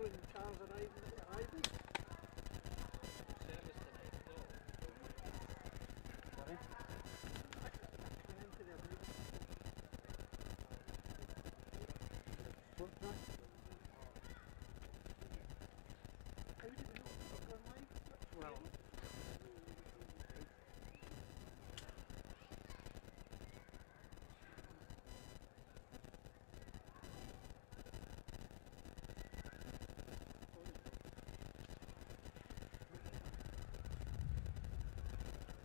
knowing cars arriving at the highway. Service tonight, though. Sorry? Coming into their building. What's that? How did we know we were going live? Well,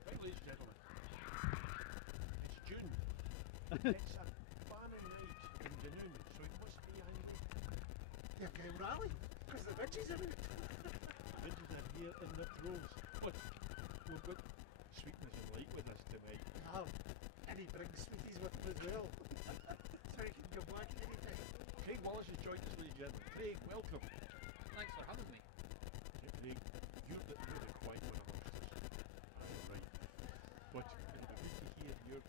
Right, ladies and gentlemen, it's June. It's a banner night in Dunoon, so it must be anyway. The Argyll rally? Because the bitches are out. Vintage are here in the droves. But we've got Sweetness and Light with us tonight. Oh, and he brings sweeties with him as well. So he can go back at any time. Craig Wallace has joined us, ladies and gentlemen. Craig, welcome. Thanks for having me. Yeah, Craig, you're the quiet one amongst us. Right. But it'll be good to hear your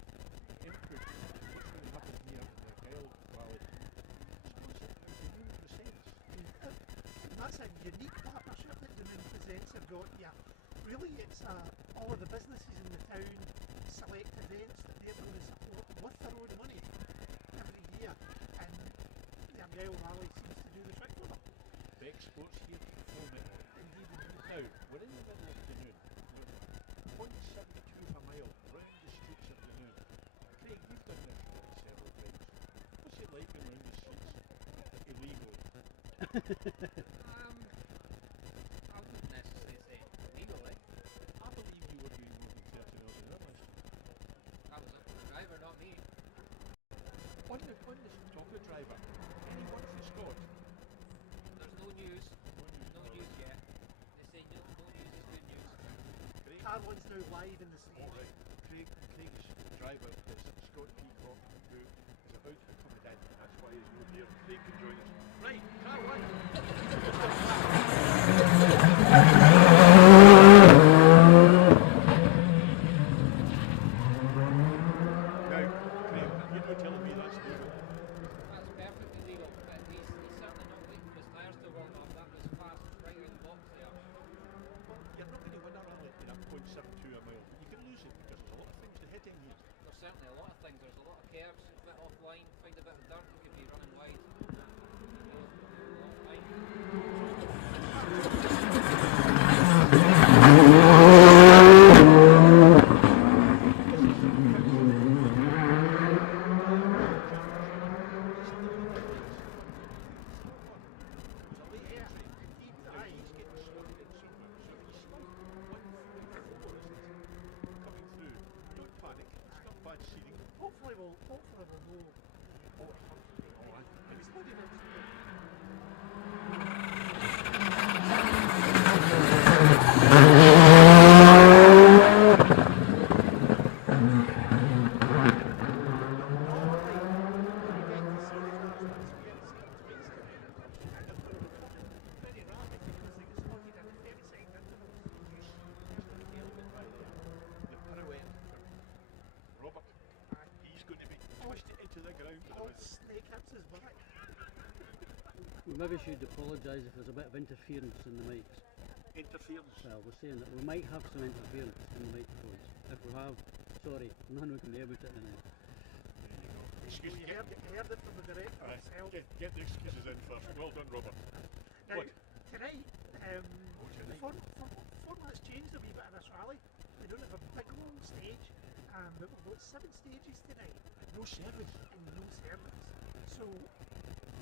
input on what's going to happen here in the Argyll Valley, sponsored by Dunoon Presents. And that's a unique partnership that Dunoon Presents have got here. Really, it's all of the businesses in the town select events that they're going to support with their own money every year. And the Argyll Rally seems to do the trick for them. Beck Sports here to film it all. Indeed, Now, we're in the middle of Dunoon. We're 0.72 per mile round the streets of Dunoon. Craig, you've done this several times. What's it like going round the streets illegally? I wouldn't necessarily say legally. I believe you were doing more than 30 miles an hour last year. That was up to the driver, not me. On the topic driver, anyone from Scott? There's no news. No news yet. They say no news is good news. Craig, Carlin's now live in the stage. alright. Craig's driver is Scott Peacock, who is about to come in. That's why he's not here. Craig can join us. Right, car one. Now, Craig, you're not telling me that's legal. That's perfectly legal, but he's certainly not waiting for his tyres to warm up. That was fast, right out the box there. Well, you're not going to win a rally in a 0.72 a mile. You can lose it because there's a lot of things to hit in here. There's certainly a lot of things. There's a lot of curves, a bit offline, find a bit of dirt, you could be running wide. Hopefully we'll know. And he's loading up. Robert, he's going to be twisted into the ground with Old a snake hips his back. we maybe should apologise if there's a bit of interference in the mics. interference. Well, we're saying that we might have some interference in the microphones. If we have, sorry, none we can do about it tonight. Excuse You me. heard it from the director Aye, himself. get the excuses in first. Well done, Robert. Now, What? tonight, tonight? the format's changed a wee bit in this rally. We don't have a big long stage, but we've got 7 stages tonight No service. and no service. So,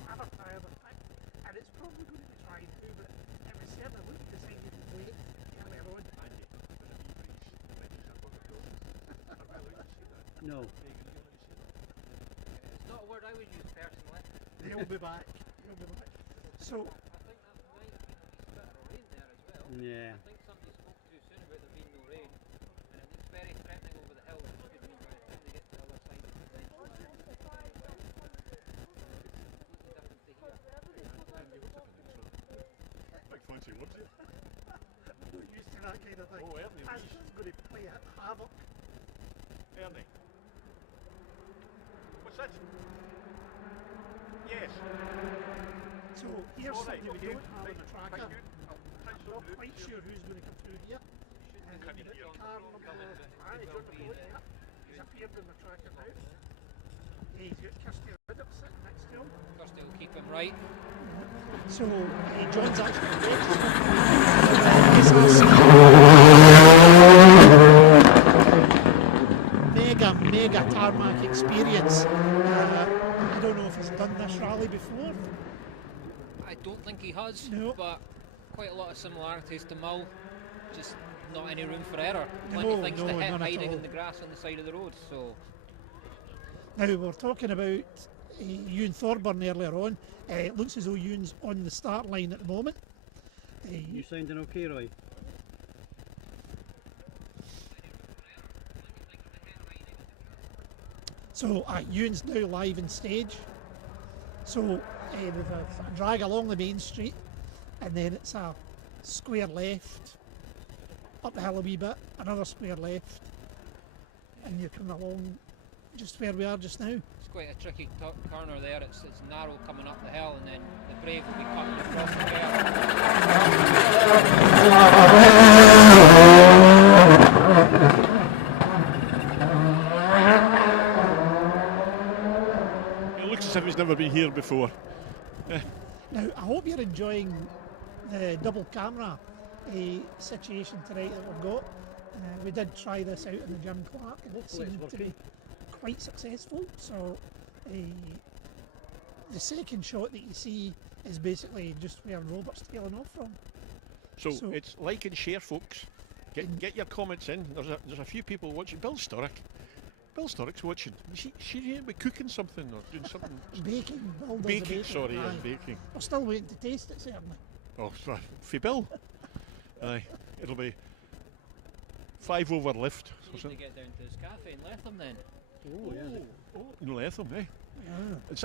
advertise the fact, and it's probably going to be tried too, but it was certainly looked decided to wait earlier on. Andy, with a wee breeze, the wedges are going to go. Are we allowed to say that? No. Craig, are you allowed to say that? It's not a word I would use personally. He'll be back. He'll be back. So, I think that might have been a wee bit of rain there as well. Yeah. I think somebody spoke too soon about there being no rain, and it looks very threatening over the hill, which could mean by the time they get to the other side, it's potentially different to here. Andy, what's happening? So, big fancy words here. I'm not used to that kind of thing. Oh, Ernie, That's please. going to play havoc. Ernie. What's that? Yes. So here's Alright, something we okay. don't have on the tracker. Thank you. I'm not quite sure who's going to come through here. Can you hear? Car number, John McCoy, yeah. He's appeared in the tracker now. He's got Kirsty Riddle sitting next to him. Kirsty will keep him right. So John's actually mega tarmac experience. I don't know if he's done this rally before. I don't think he has, No. but quite a lot of similarities to Mull. Just not any room for error. No, Plenty of things no, to hit none at hiding all. in the grass on the side of the road. So Now we're talking about Ewan Thorburn earlier on. It looks as though Ewan's on the start line at the moment. You sounding okay, Roy? So Ewan's now live in stage. So there's a drag along the main street, and then it's a square left, up the hill a wee bit, another square left, and you're coming along just where we are just now. it's quite a tricky corner there. It's narrow coming up the hill, and then the Brave will be cutting across the curve. It looks as if he's never been here before. Now I hope you're enjoying the double camera situation tonight that we've got. We did try this out in the Jim Clark, and it Hopefully it's seemed to be working. quite successful. So the second shot that you see is basically just where Robert's tailing off from. So it's like and share, folks. Get your comments in. There's a few people watching. Bill Sturrock. Bill Sturrock's watching. She be cooking something or doing something. Baking, Bill does the Baking, sorry, aye. baking. We're still waiting to taste it, certainly. Oh, for Bill. Aye, it'll be 5 over lift. He needs to get down to his cafe in Letham then. Oh, yeah. In Letham, eh? Yeah. Is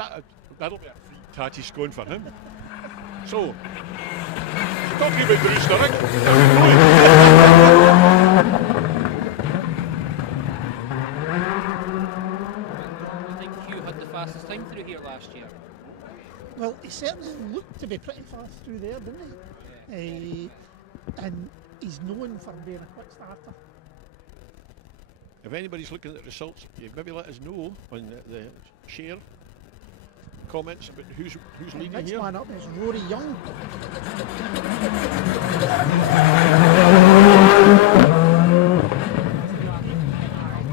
that'll be a free tatty scone for him. So, talking about Bruce Sturrock. I think Hugh had the fastest time through here last year. Well, he certainly looked to be pretty fast through there, didn't he? And he's known for being a quick starter. If anybody's looking at the results, you maybe let us know on the share comments about who's leading Next here. man up is Rory Young.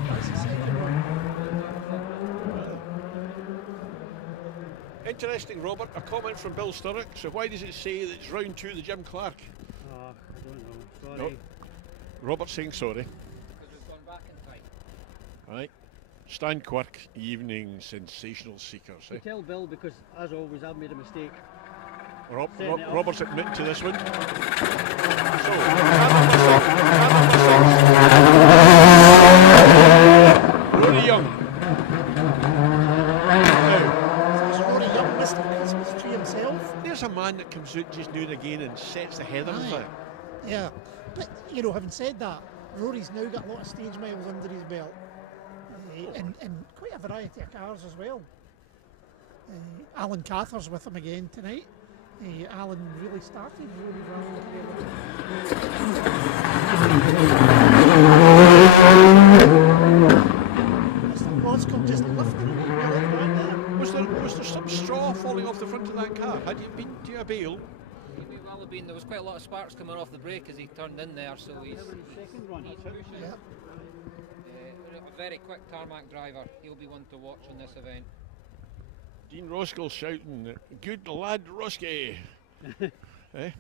That's the second one. Interesting, Robert. A comment from Bill Sturrock. So why does it say that it's round 2 the Jim Clark? I don't know. Sorry. No. Robert's saying sorry. Because we've gone back in time. Right. Stan Quirk, evening sensational seekers. Eh? You tell Bill because, as always, I've made a mistake. Robert's admitting to this one. So, Rory Young. There's Rory Young, Mr. Christmas Tree himself. There's a man that comes out just now and again and sets the head on Aye. fire. Yeah. But, having said that, Rory's now got a lot of stage miles under his belt. And quite a variety of cars as well. Alan Cather's with him again tonight. Alan really started Rory Mr. Roscoe just lifting him right there. Was there some straw falling off the front of that car? Had you been to a bail? He may well have been. There was quite a lot of sparks coming off the brake as he turned in there, so he's Second run, he's that's it. pushing. Yeah. A very quick tarmac driver. He'll be one to watch on this event. Dean Roskell shouting, "Good lad, Roski!" Eh?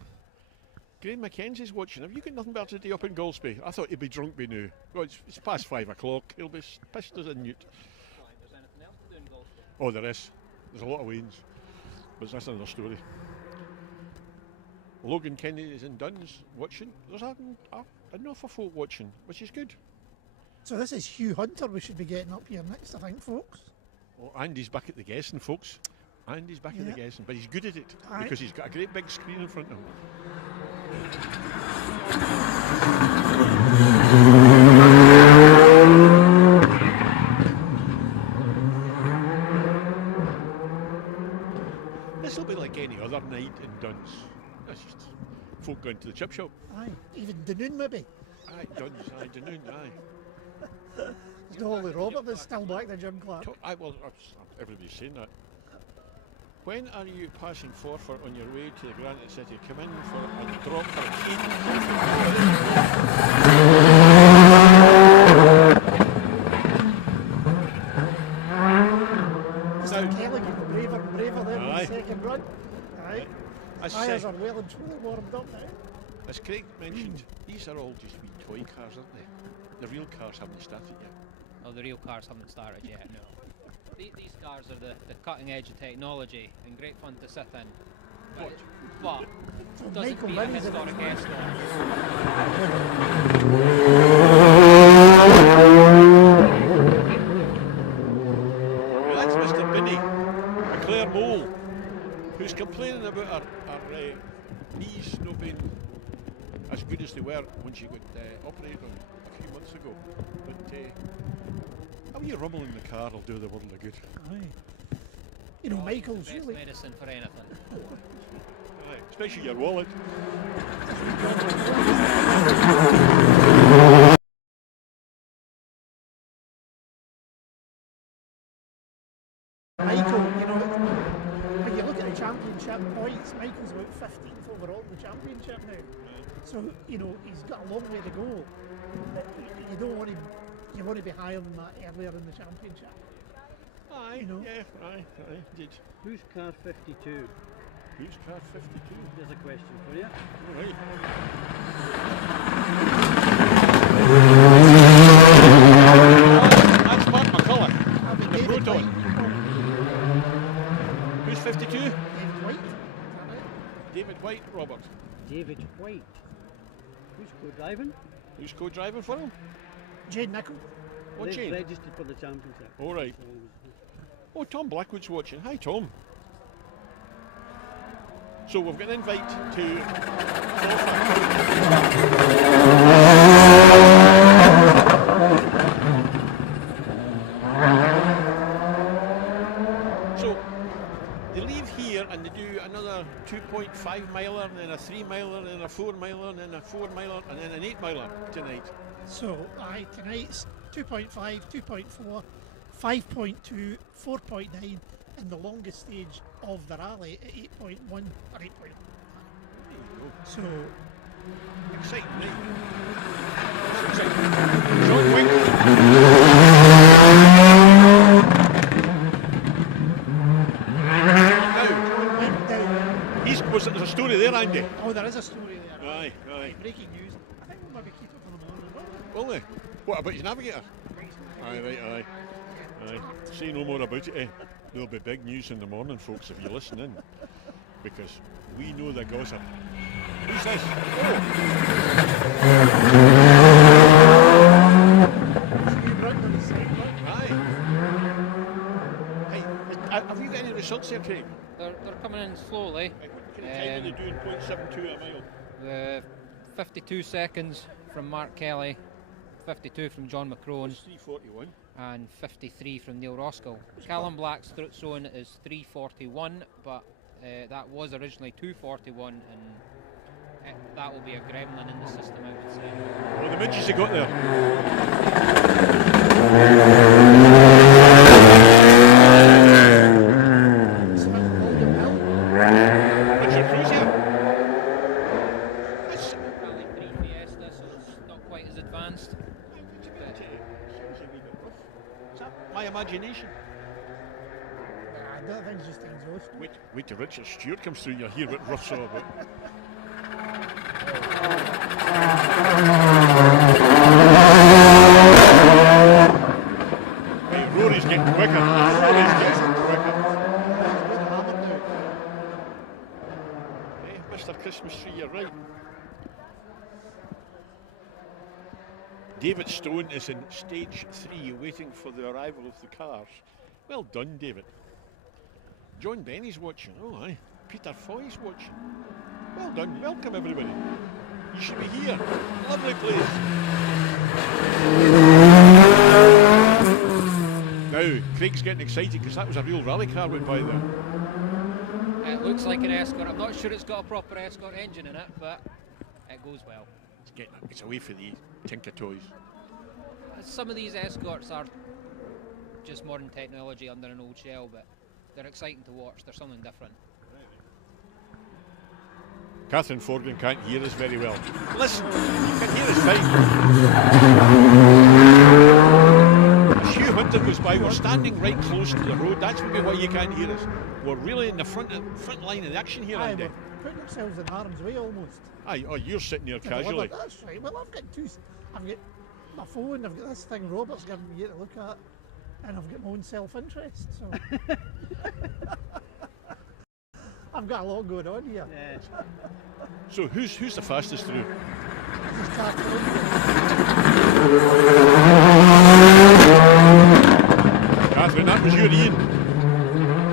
Graham Mackenzie's watching. Have you got nothing better to do up in Golspie? I thought he'd be drunk by now. Well, it's past 5 o'clock. He'll be pissed as a newt. Well, if there's anything else to do in golf. Oh, there is. There's a lot of wains. But that's another story. Logan Kennedy is in Duns watching. There's enough of folk watching, which is good. So this is Hugh Hunter we should be getting up here next, I think, folks. Oh, Andy's back at the guessing, folks. Andy's back at the guessing, but he's good at it Aye. because he's got a great big screen in front of him. This will be like any other night in Duns. That's just folk going to the chip shop. Aye, even Dunoon maybe. Aye, Duns, aye, Dunoon, aye. There's no Ollie Robert that's still back the gym class. Aye, well, everybody's saying that. When are you passing Forfar on your way to the Granite City? Come in for a drop for a tea. Mr. Kelly getting braver and braver there in Aye. the second run. Aye. As, Tyres are well and truly warmed up now. as Craig mentioned, these are all just wee toy cars, aren't they? The real cars haven't started yet. Oh, the real cars haven't started yet, no. These cars are the cutting edge of technology and great fun to sit in. But So doesn't Michael beat a Winnie's in it. historic escort. Well, that's Mr. Binney, a Claire Mole, who's complaining about her knees not being as good as they were when she got operated on a few months ago. But a wee rumble in the car will do the world of good. Aye. You know, Michael's Best really. medicine for anything. Aye, especially your wallet. Michael, you know, when you look at the championship points, Michael's about 15th overall in the championship now. So, you know, he's got a long way to go. You don't want to, you want to be higher than that earlier in the championship. Aye, You know. yeah, aye, did. Who's car 52? Who's car 52? There's a question for you. Alright. That's Mark McCulloch, That'll be the David Proton. White. Who's 52? David White. Is that right? David White, Robert. David White. Who's co-driving? Who's co-driving for him? Jane Nichol. What They've chain? registered for the championship. Alright. So, Oh, Tom Blackwood's watching. Hi, Tom. So we've got an invite to So they leave here and they do another 2.5 miler and then a 3 miler and then a 4 miler and then a 4 miler and then an 8 miler tonight. So, aye, tonight's 2.5, 2.4, 5.2, 4.9, and the longest stage of the rally at 8.1 or 8.1. So, Exciting, right? Exciting. John Winkle. went down. There's a story there, Andy. Oh, there is a story there. Aye, aye. Breaking news. I think we'll maybe keep it for the morning. Will they? What about his navigator? Aye, right, aye. Aye. Say no more about it, eh? There'll be big news in the morning, folks, if you listen in. Because we know the gossip. Who's this? Aye. Hey, have you got any results there, Craig? They're coming in slowly. What kind of time are they doing? 0.72 a mile? The 52 seconds from Mark Kelly, 52 from John McCrone, It's 3:41. and 53 from Neil Roskill. Callum Black's zone is 3:41, but that was originally 2:41, and that will be a gremlin in the system, I would say. Well, the midges have got there. Richard Cruz here. That's Rally 3 Fiesta, so it's not quite as advanced. Is that my imagination? I don't think it's just exhaust. Wait till Richard Stewart comes through and you'll hear what Ruff's all about. Hey, Rory's getting quicker. Rory's getting quicker. Hey, Mr. Christmas Tree, you're right. David Stone is in stage 3 waiting for the arrival of the cars. Well done, David. John Benny's watching. Oh, aye. Peter Foy's watching. Well done. Welcome, everybody. You should be here. Lovely place. Now, Craig's getting excited because that was a real rally car went by there. It Looks like an escort. I'm not sure it's got a proper escort engine in it, but it goes well. It's away for the Tinker Toys. Some of these escorts are just modern technology under an old shell, but they're exciting to watch. They're something different. Catherine Forgan can't hear us very well. Listen, you can hear us fine. As Hugh Hunter goes by, we're standing right close to the road. That's maybe why you can't hear us. We're really in the front line of the action here, Aye, Andy. we're putting ourselves in harm's way almost. Aye, oh, you're sitting there To deliver. casually. That's right. Well, I've got my phone, I've got this thing Robert's given me to look at, and I've got my own self-interest, so... I've got a lot going on here. Yeah. So who's the fastest through? This is Catherine. Catherine, that was your Ian.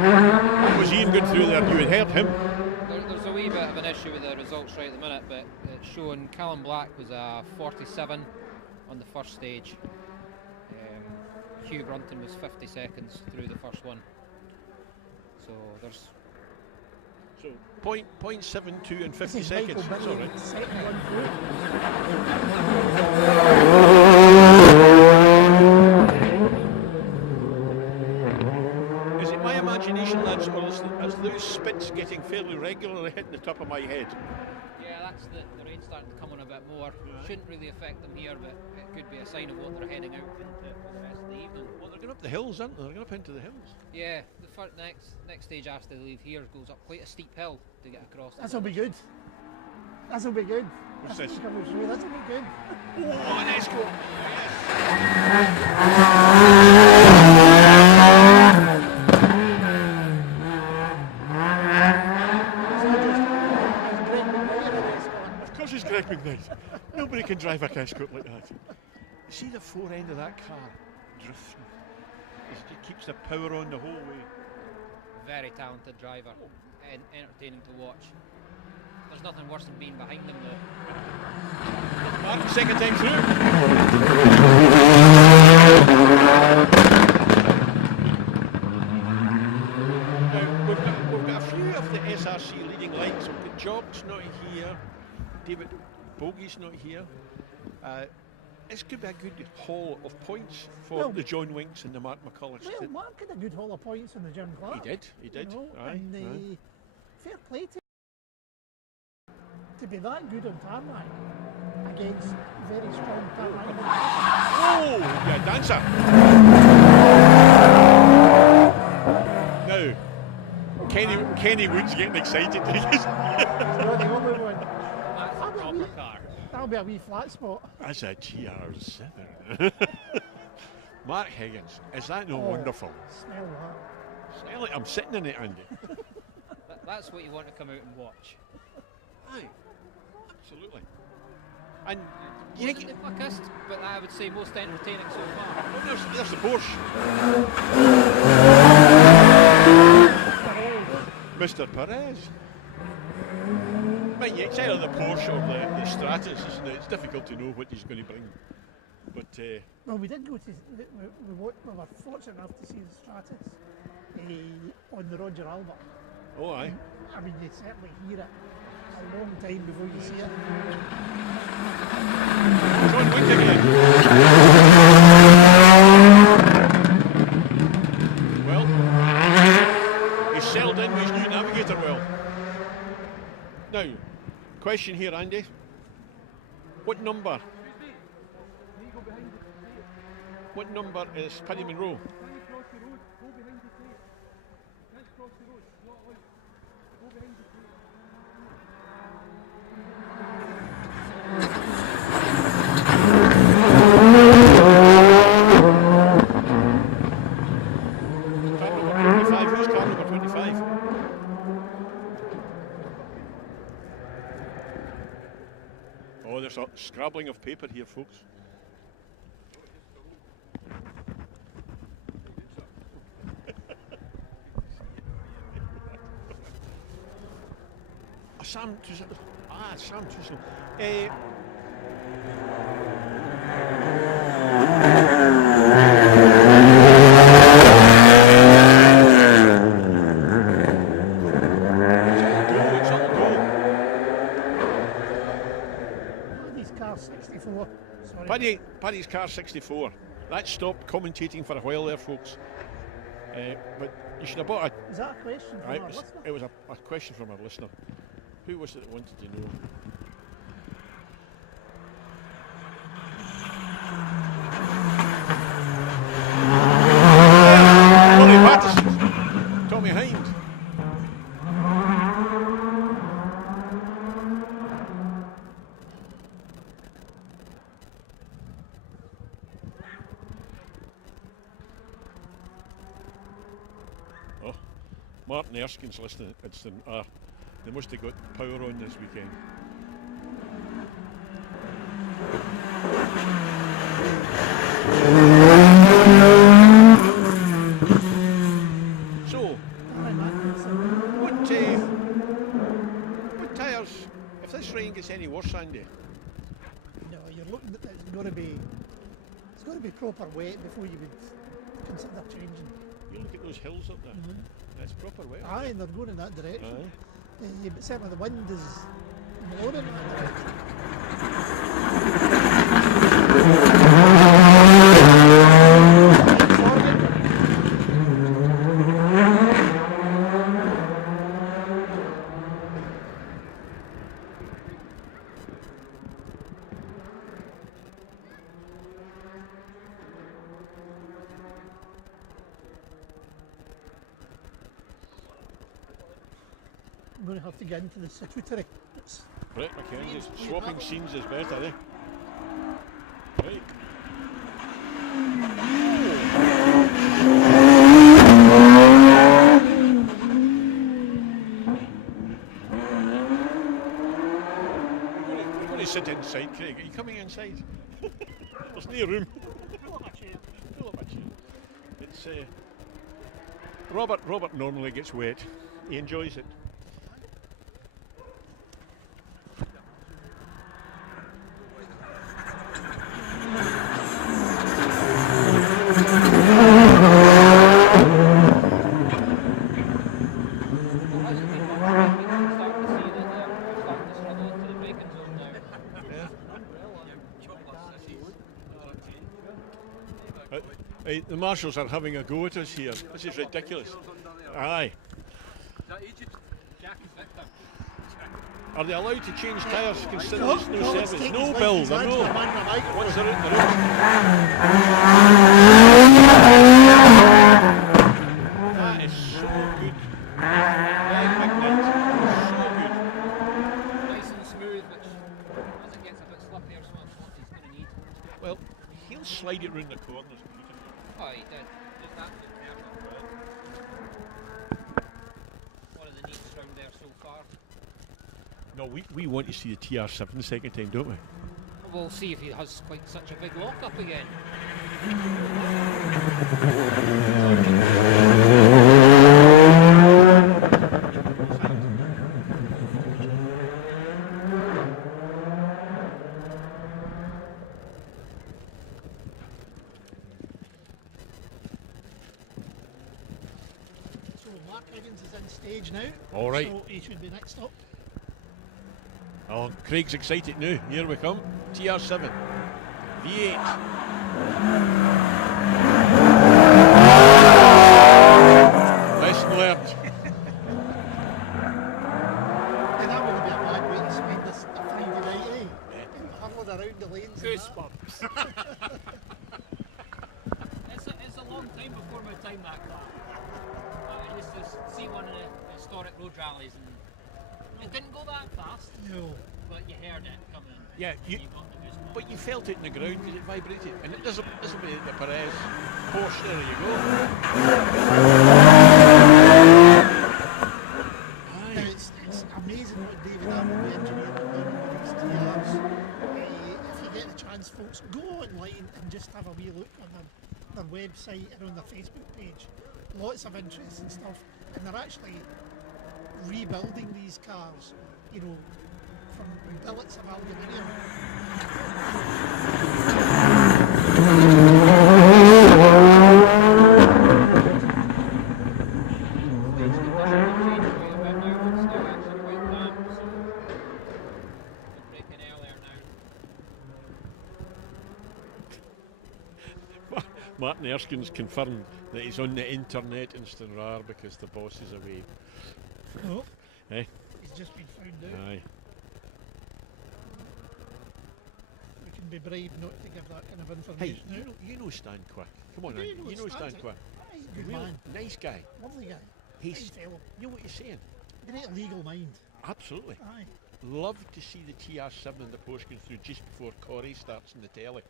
That was Ian good through there. You had heard him. There's a wee bit of an issue with the results right at the minute, but it's showing Callum Black was a 47 on the first stage. Hugh Brunton was 50 seconds through the first one. So there's... So 0.72 in 50 This is seconds. Michael That's all Bingley, right. second one through. Is it my imagination, lads, or is those spits getting fairly regularly hitting the top of my head? Yeah, that's the rain starting to come on a bit more. Shouldn't really affect them here, but it could be a sign of what they're heading out into for the rest of the evening. Well, they're going up the hills, aren't they? They're going up into the hills. Yeah, the next stage after they leave here goes up quite a steep hill to get across. This'll be good. This'll be good. What's This this? is coming through. This'll be good. Oh, an escort. Of course it's Greg McKnight. Nobody can drive a escort like that. See the fore end of that car drifting. It keeps the power on the whole way. Very talented driver and entertaining to watch. There's nothing worse than being behind them though. Martin, second time through. Now, we've got a few of the SRC leading lights. We've got Job's not here. David Bogey's not here. This could be a good haul of points for the John Winks and the Mark McCulloch. Well, Mark had a good haul of points in the Jim Clark. He did. You know, Aye, and aye. fair play to be that good on tarmac against very strong tarmac. Oh, yeah, dancer. Now, Kenny Wood's getting excited. You're the only one. That's a proper car. That'll be a wee flat spot. That's a GR7. Mark Higgins, is that not wonderful? Smell that. Smell it, I'm sitting in it, Andy. That's what you want to come out and watch. Aye, absolutely. And Wasn't the quickest, but I would say most entertaining so far. oh, there's the Porsche. Mr. Perez. But yeah, it's either the Porsche or the Stratus, isn't it? It's difficult to know what he's going to bring. But Well, we did go to, we were fortunate enough to see the Stratus on the Roger Albert. oh aye. I mean, you certainly hear it a long time before you see it. John Wick again. Well, he's settled in with his new navigator well. Now, question here, Andy. What number? What number is Paddy Monroe? Car number 25. Who's car number 25? Oh, there's a scrabbling of paper here, folks. Sam Tussle. Sam Tussle. Paddy's car 64. That stopped commentating for a while there, folks. But you should have bought a. Is that a question from our listener? It was a question from our listener. Who was it that wanted to know? Tommy Patterson. Tommy Hind. Oh, Martin Erskine's listening. They must have got power on this weekend. So, what tyres, if this rain gets any worse, Andy? No, you're looking at it's got to be proper wet before you would consider changing. You look at those hills up there. Mm-hmm. That's proper wet. Aye, and they're going in that direction. Aye. But certainly the wind is blowing in that direction. I'm going to have to get into the statutory. Brett McKenzie's swapping scenes is better, eh? Right. We're going to sit inside, Craig. Are you coming inside? There's no room. Pull up a chair. Pull up a chair. It's Robert normally gets wet. He enjoys it. The marshals are having a go at us here. This is ridiculous. Aye. Are they allowed to change tyres considering there's no service? No, Bill, they're no. Once they're out the road. That is so good. So good. Nice and smooth, which as it gets a bit slippier, so that's what he's going to need. Well, he'll slide it round the corners. Oh, he did. Just absolutely perfect. One of the neats round there so far. No, we want to see the TR7 the second time, don't we? We'll see if he has quite such a big lock-up again. So Mark Higgins is in stage now. All right. So he should be next up. Oh, Craig's excited now. Here we come. TR7. V8. Lesson learned. And that would be a bad way to spend this Friday night, eh? Hurling around the lanes. Goosebumps. It's a long time before my time that car. I used to see one of the historic road rallies and it didn't go that fast. No. But you heard it coming. Yeah, you got the goosebumps. but you felt it in the ground because it vibrated. And it doesn't be the Perez Porsche. There you go. Now it's amazing what David Apple, the engineer, with these TRs. If you get the chance, folks, go online and just have a wee look on their website and on their Facebook page. Lots of interesting stuff, and they're actually rebuilding these cars, you know, from billets of aluminium. Martin Erskine's confirmed that he's on the internet in Stranraer because the boss is away. No. Eh? He's just been found out. Aye. We can be bribed not to give that kind of Hey, information out. you know Stan Quick. Come on, I do Andy. know You know Stan's Stan it. Quick. Aye, he's a good Real man. nice guy. Lovely guy. He's, Fine fellow. you know what he's saying? Great legal mind. Absolutely. Aye. Love to see the TR7 in the post going through just before Corey starts in the telly.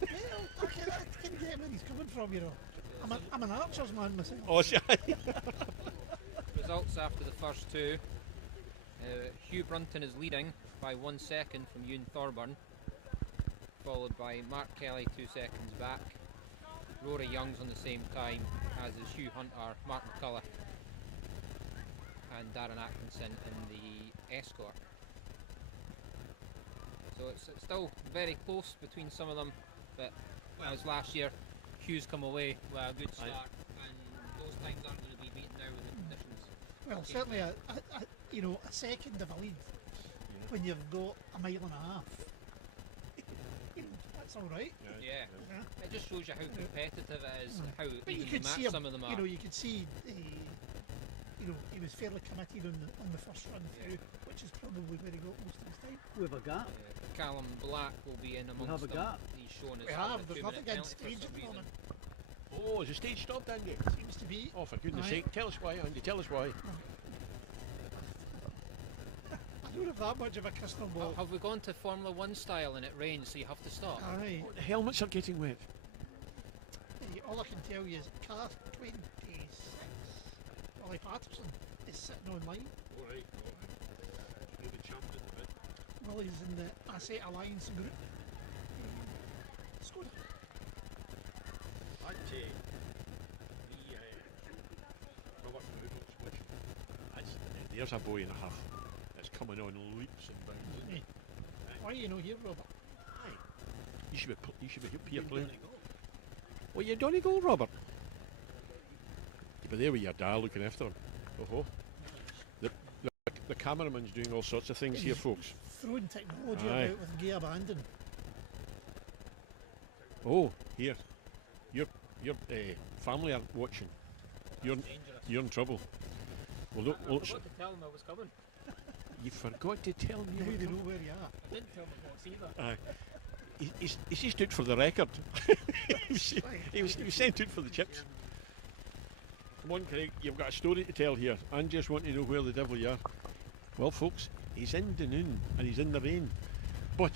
Well, I can get where he's coming from, you know. I'm an Archers man myself. Oh, see, Results after the first two. Hugh Brunton is leading by 1 second from Ewan Thorburn, followed by Mark Kelly 2 seconds back. Rory Young's on the same time, as is Hugh Hunter, Mark McCullough and Darren Atkinson in the escort. So it's still very close between some of them, but as last year, Hugh's come away with a good start, and those times aren't going to be beaten now with the conditions. Well, certainly a second of a lead when you've got a mile and a half. That's all right. Yeah. Yeah. It just shows you how competitive it is, how But you evenly could see matched him, some of them are. you could see, he was fairly committed on the first run through, which is probably where he got most of his time. We have a gap. Callum Black will be in amongst have a them. gap. He's shown as We having have, a there's 2-minute nothing in penalty for stage some at the reason. moment. oh, is the stage stopped, Andy? Seems to be. Oh, for goodness Aye. sake. Tell us why, Andy. Tell us why. I don't have that much of a crystal ball. Have we gone to Formula 1 style and it rains so you have to stop? Aye. The helmets are getting wet. All I can tell you is car 26, Ollie Patterson, is sitting on mine. Alright. You're the champ in the bit. Willie's in the Asset Alliance group. Skoda. I'd say Robert Noodles, which there's a boy and a half that's coming on leaps and bounds. Isn't Hey. Why are you not here, Robert? Aye. You should be up here playing. Well, you're Donegal, Robert. But there with your dad looking after him. Oh, the cameraman's doing all sorts of things here, folks. Throwing technology Aye. about with gay abandon. Oh, here, your family are watching. You're in trouble. Well, look, I forgot to tell them I was coming. you forgot to tell me. Now what they time- know where you are. I didn't tell my boss either. Aye. He's just out for the record. he was sent out for the chips. Come on, Craig, you've got a story to tell here. I just want to know where the devil you are. Well, folks, he's in Dunoon and he's in the rain. But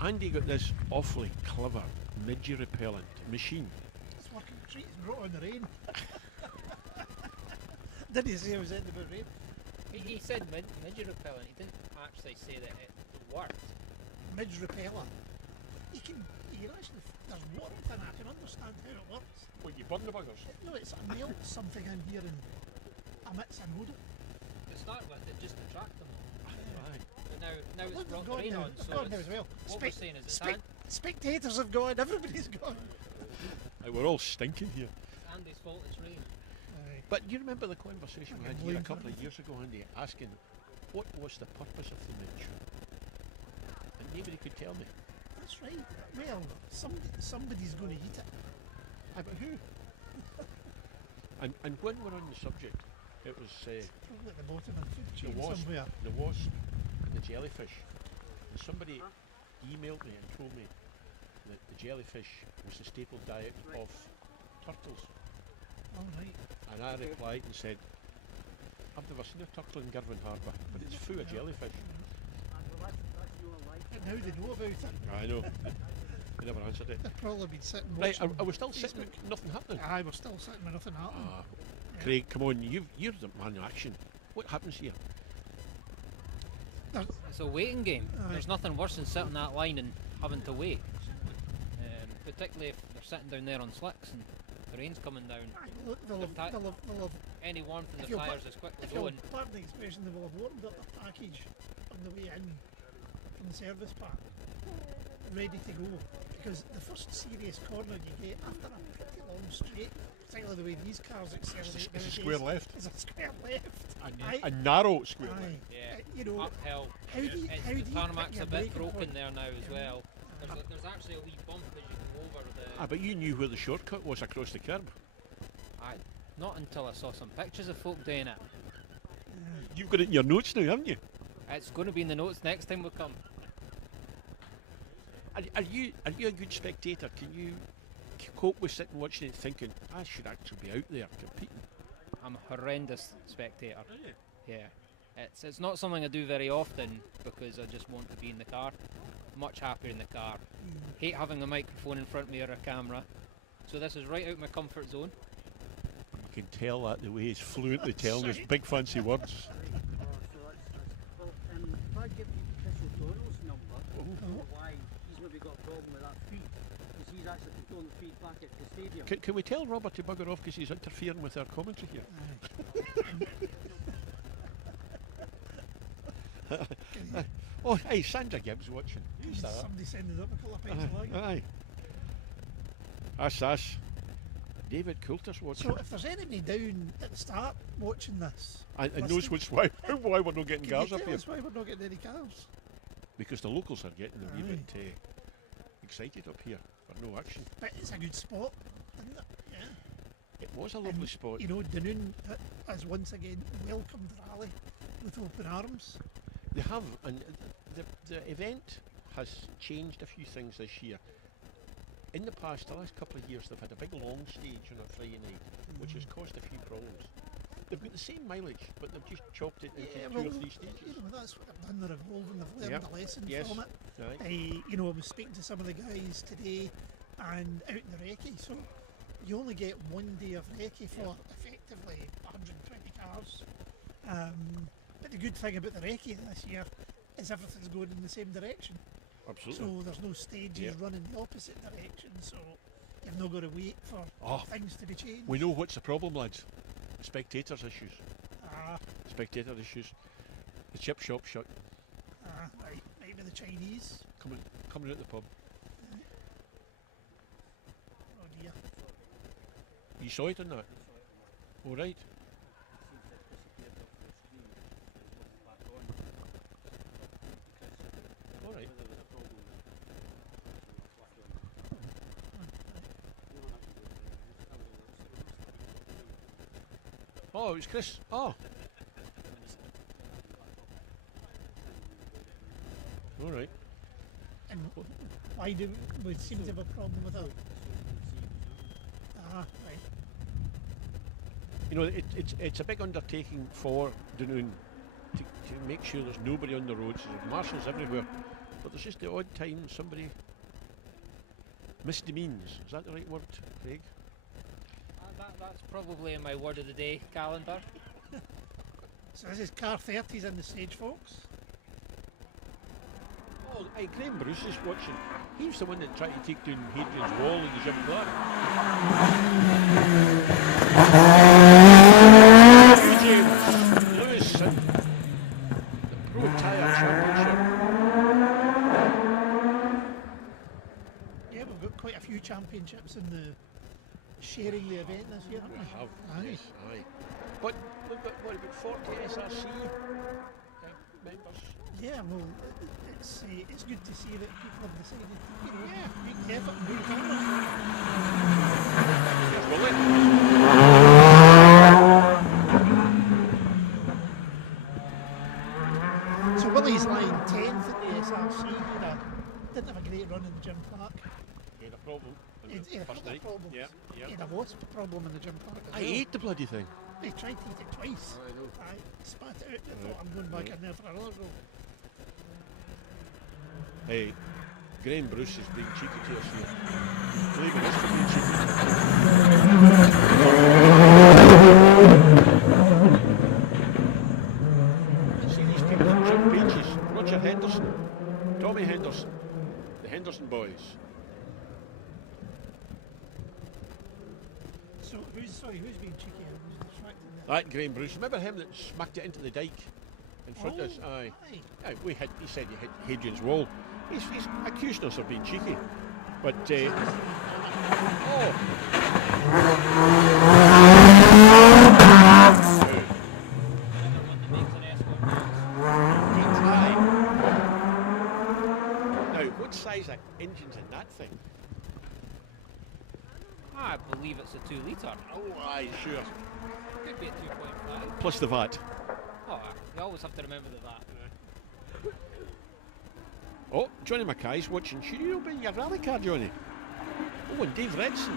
Andy got this awfully clever midge repellent machine. It's working treat. He's brought on the rain. Didn't he say it was in the rain? He said midget repellent. He didn't actually say that it worked. Midge repeller. You can actually, there's warmth in it. I can understand how it works. What, you burn the buggers? No, it's melts something in here and emits an odour. To start with, it just attracted them. Aye. But now it's Look, brought they've the rain gone now. on, They've so gone now it's, as well. what we're saying is it's Spectators have gone. Everybody's gone. Aye, we're all stinking here. Andy's fault it's rain. Aye. But you remember the conversation we I had can here a blame couple for of years ago, Andy, asking what was the purpose of the midge? And nobody could tell me. That's right. Well, somebody's going to eat it. Aye, but who? And when we're on the subject, it was Probably at the bottom of the food the chain wasp, somewhere. the wasp and the jellyfish. And somebody emailed me and told me that the jellyfish was the staple diet of turtles. All right. And I replied and said, I've never seen a turtle in Girvan Harbour, but it's full of jellyfish. And now they know about it. I know. I never answered it. They've probably been sitting Right, watching. are we still sitting Facebook. with nothing happening? Aye, we're still sitting with nothing happening. Ah, Craig, come on, you're the man in action. What happens here? It's a waiting game. Aye. There's nothing worse than sitting that line and having to wait. Particularly if they're sitting down there on slicks and the rain's coming down. Aye, look, they'll have, Any warmth in if the you'll tyres pa- is quickly if you'll going. pardon the expression, they will have warmed up the package on the way in from the service park, ready to go. Because the first serious corner you get after a pretty long straight, particularly the way these cars accelerate It's a nowadays, square left. is a square left. A narrow square Aye. left. Yeah. You know, Uphill. how do you, It's, how do the you tarmac's pick a your bit braking broken point? there now as well. Aye. There's actually a wee bump as you go over the. But you knew where the shortcut was across the curb. Not until I saw some pictures of folk doing it. You've got it in your notes now, haven't you? It's going to be in the notes next time we come. Are you a good spectator? Can you cope with sitting watching it thinking, I should actually be out there competing? I'm a horrendous spectator. Are you? Yeah. It's not something I do very often because I just want to be in the car. Much happier in the car. Hate having a microphone in front of me or a camera. So this is right out my comfort zone. You can tell that the way he's fluently telling us big fancy words. Well, if I give you Chris O'Donnell's number, why he's maybe got a problem with that feed, because he's actually controlling the feed back at the stadium. Can we tell Robert to bugger off because he's interfering with our commentary here? Oh, hey, Sandra Gibbs watching. Who's that? Somebody sending up a couple of pints of lager. Aye. That's David Coulter's watching. So if there's anybody down at the start watching this, and knows why we're not getting can cars you up tell here. us why we're not getting any cars? Because the locals are getting a wee Aye. bit excited up here for no action. But it's a good spot, isn't it? Yeah. It was a lovely And, spot. You know, Dunoon has once again welcomed Raleigh with open arms. They have, and the event has changed a few things this year. In the past, the last couple of years, they've had a big long stage on a Friday night, which has caused a few problems. They've got the same mileage, but they've just chopped it into two or three stages. You know, that's what they've done. They're evolving. They've learned Yep. a lesson Yes. from it. Aye. You know, I was speaking to some of the guys today, and out in the recce, so you only get one day of recce for effectively 120 cars. But the good thing about the recce this year is everything's going in the same direction. Absolutely. So there's no stages Yep. running the opposite direction, so you've not got to wait for things to be changed. We know what's the problem, lads. Spectators issues. Ah, Spectator issues. The chip shop shut. right, maybe the Chinese. Coming out the pub. Oh dear. You saw it on that? All right. All right. Oh, it was Chris. Oh. All right. And why do we seem to have a problem with that? Right. You know, it's a big undertaking for Dunoon to make sure there's nobody on the roads. There's marshals everywhere, but there's just the odd time somebody misdemeans. Is that the right word, Craig? That's probably in my word of the day calendar. So this is car 30s in the stage, folks. Oh, hey, Graham Bruce is watching. He's the one that tried to take down Hadrian's Wall in the Jim Clark. James Lewis in the Pro Tyre Championship. Yeah, we've got quite a few championships in the sharing the event this year, haven't We we? have, Aye. yes, aye. But we've got, what, about 40 SRC members? Yeah, well, it's good to see that people have decided to, you know, make the effort and move forward. So Willie's lying 10th at the SRC. Didn't have a great run in the Jim Park. He had a problem He in the had first a night. problem. Yeah, He yeah. had a wasp problem in the Jim Park. as I well. ate the bloody thing. He tried to eat it twice. I know. I spat it out and thought, I'm going back in there for another go. Hey, Graham Bruce is being cheeky to us here. Blaming us for being cheeky. See these people on jump pages. Roger Henderson, Tommy Henderson, the Henderson boys. So who's being cheeky and who's distracting them? That Graham Bruce. Remember him that smacked it into the dike in front of us? Aye. Aye, he said he hit Hadrian's Wall. He's accused us of being cheeky. But, Now, what size of engine's in that thing? I believe it's a 2 litre. Oh, aye, sure. Could be a 2.5. Plus the VAT. Oh, you always have to remember the VAT. Oh, Johnny Mackay's watching. Should you open your rally car, Johnny? Oh, and Dave Redson.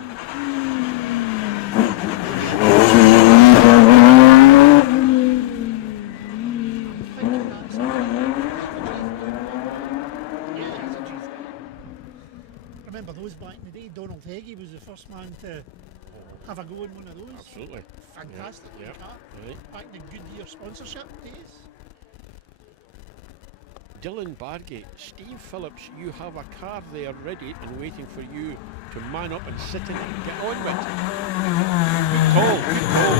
Remember those back in the day? Donald Heggie was the first man to have a go in one of those. Absolutely. Fantastic Yeah. car. Right. Back in the Goodyear sponsorship days. Dylan Bargate, Steve Phillips, you have a car there ready and waiting for you to man up and sit in it and get on with. Good call, good call.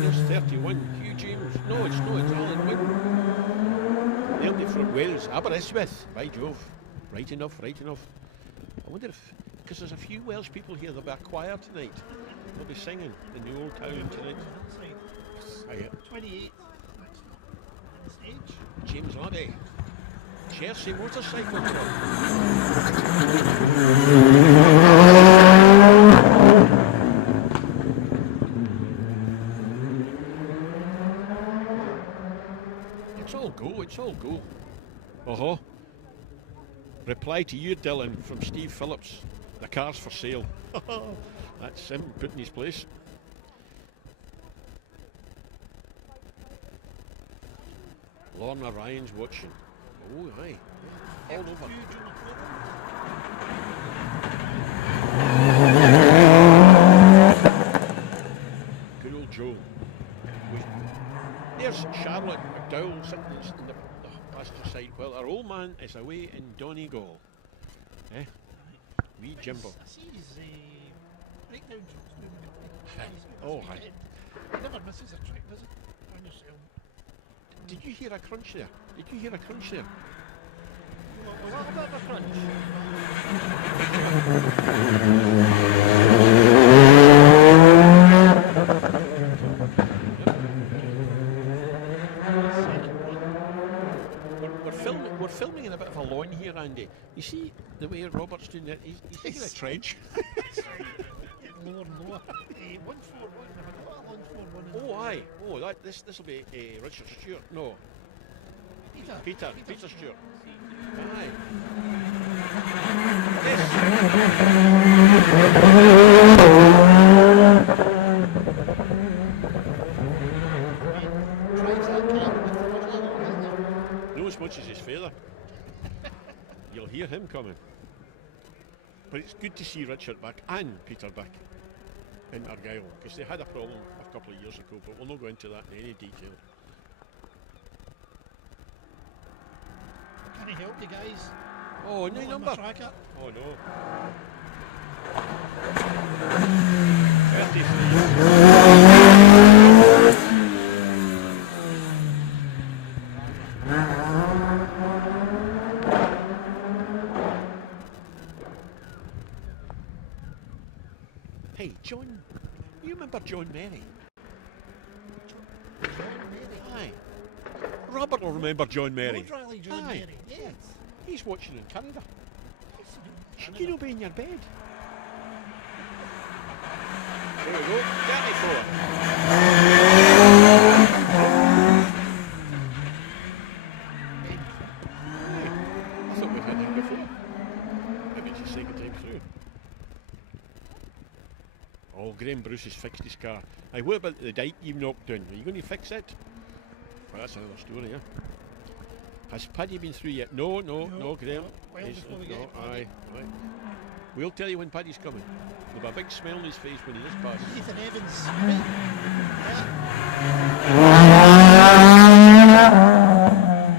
There's 31, Hugh James. No, it's Alan Wynne. They'll be from Wales, Aberystwyth. By Jove. Right enough. I wonder if, because there's a few Welsh people here, they'll be a choir tonight. They'll be singing in the old town tonight. Aye. 28. Stage. James Oddie. Jersey Motorcycle Club. It's all go. Uh-huh. Reply to you, Dylan, from Steve Phillips. The car's for sale. That's him put in his place. Lorna Ryan's watching. Oh, aye. All over. Good old Joe. There's Charlotte McDowell sitting in the passenger side while our old man is away in Donegal. Eh? Wee Jimbo. I see his breakdown jokes doing the Oh, aye. He never misses a trick, does it? On yourself. Did you hear a crunch there? A little bit of a crunch. We're filming in a bit of a lawn here, Andy. You see the way Robert's doing that? He's taking a trench. Lower and lower. 141. Have I got a 141? Oh, aye. Oh, this will be Richard Stewart. No, Peter Stewart. Aye. No as much as his father. You'll hear him coming. But it's good to see Richard back and Peter back in Argyll, because they had a problem a couple of years ago, but we'll not go into that in any detail. Can I help you guys? Oh, Not no on number. my tracker. Oh no. 33. Hey, John, you remember John Merry? John Merry. Aye. Robert will remember John Merry. Road Rally John Aye. Merry. Yes. He's watching in Canada. Yes, I do. Should you not be in your bed? There we go. 34. I thought we'd had him before. Maybe it's the second time through. Oh, Graham Bruce has fixed his car. Hey, what about the dike you knocked down? Are you going to fix it? Well, that's another story, yeah. Has Paddy been through yet? No, Graham. Well, He's- before we get to Paddy. aye. We'll tell you when Paddy's coming. There'll be a big smile on his face when he does pass. Ethan Evans. Right?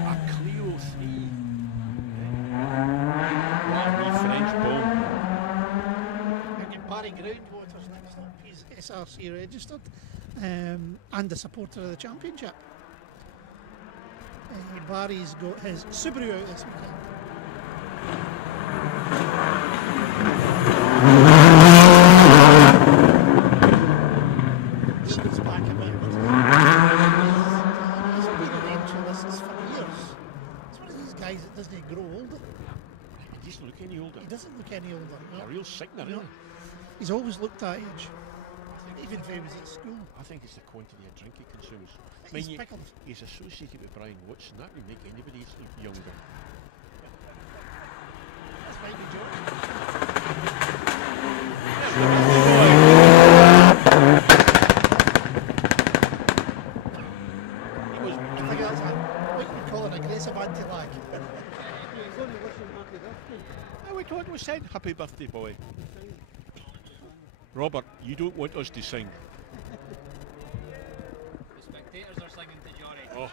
A Clio 3. What a wee French bomb. Yeah. And Barry Groundwater's next up. He's SRC registered and a supporter of the championship. Barry's got his Subaru out this weekend. He was back a bit. He's been on entry lists for years. It's one of these guys that doesn't grow old. He's looking any older. He doesn't look any older. He's a real sickener, No. isn't He's always looked that age, he? even if he was at school. I think it's the quantity of drink he consumes. I He's mean, pickled. he's associated with Brian Watson. That would make anybody look younger. That's might be George. He was. I think that's what you call an aggressive anti-lag. He's only wishing happy birthday. We thought we said happy birthday, boy. Robert, you don't want us to sing. The spectators are singing to Johnny. Oh.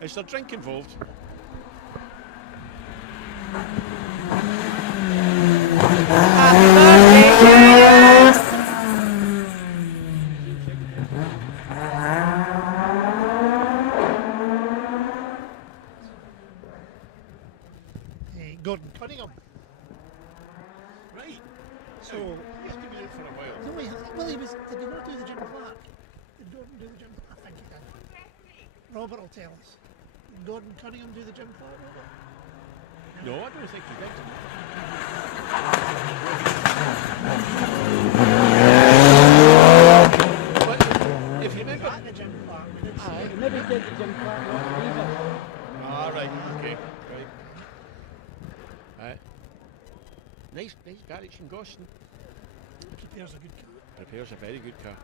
Is there drink involved? Gordon Cunningham. Right. So, He has to be out for a while. no, he was. Did he not do the Jim Clark? Did Gordon do the Jim? I think he did. Robert will tell us. Did Gordon Cunningham do the Jim Clark? Robert? No, I don't think he did. But if you remember. At the Jim Clark, we did see He it. maybe did the Jim Clark one either. Ah, right, okay, right. Nice garage in Goston. Prepares a good car. Repairs a very good car.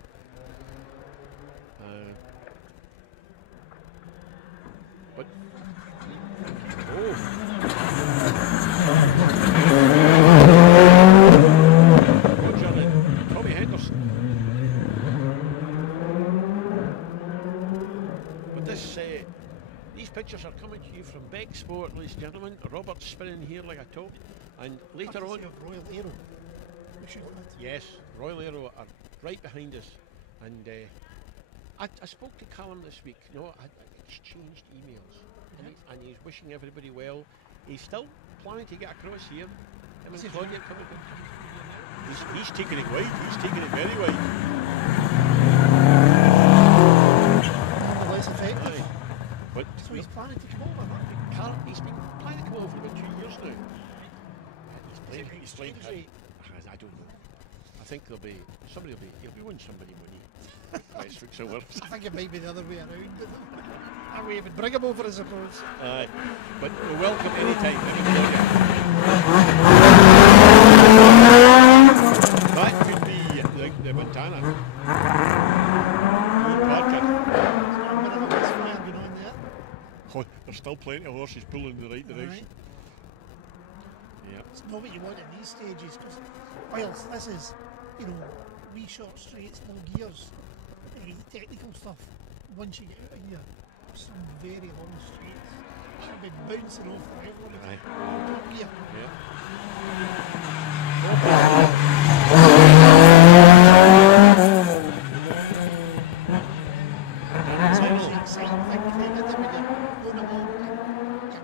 But Roger and Tommy Henderson. But these pictures are coming to you from Beck Sport, ladies and gentlemen. Robert's spinning here like a top, and later on. Courtesy of Royal Aero. We should add. Yes, Royal Aero are right behind us, and I spoke to Callum this week. I exchanged emails, and he's wishing everybody well. He's still planning to get across here. Him and Claudia coming. He's taking it wide. He's taking it very wide. The less effective. Aye. But So he's planning to come over. Callum, he's been planning to come over for about 2 years now. He's playing. Exchange rate. I don't know. I think he'll be owing somebody money. Westwick's over. I think it might be the other way around. Or we would bring him over, I suppose. Aye, but we're welcome anytime. That could be the Montana. Ian Parker. Going on there. Oh, there's still plenty of horses pulling in the right direction. Yeah. It's not what you want at these stages, because whilst this is, wee short straights, no gears, technical stuff, once you get out of here, some very long straights, should be bouncing off forever. Aye. Top gear. Yeah. It's always the exciting thing to think that when you're going along and your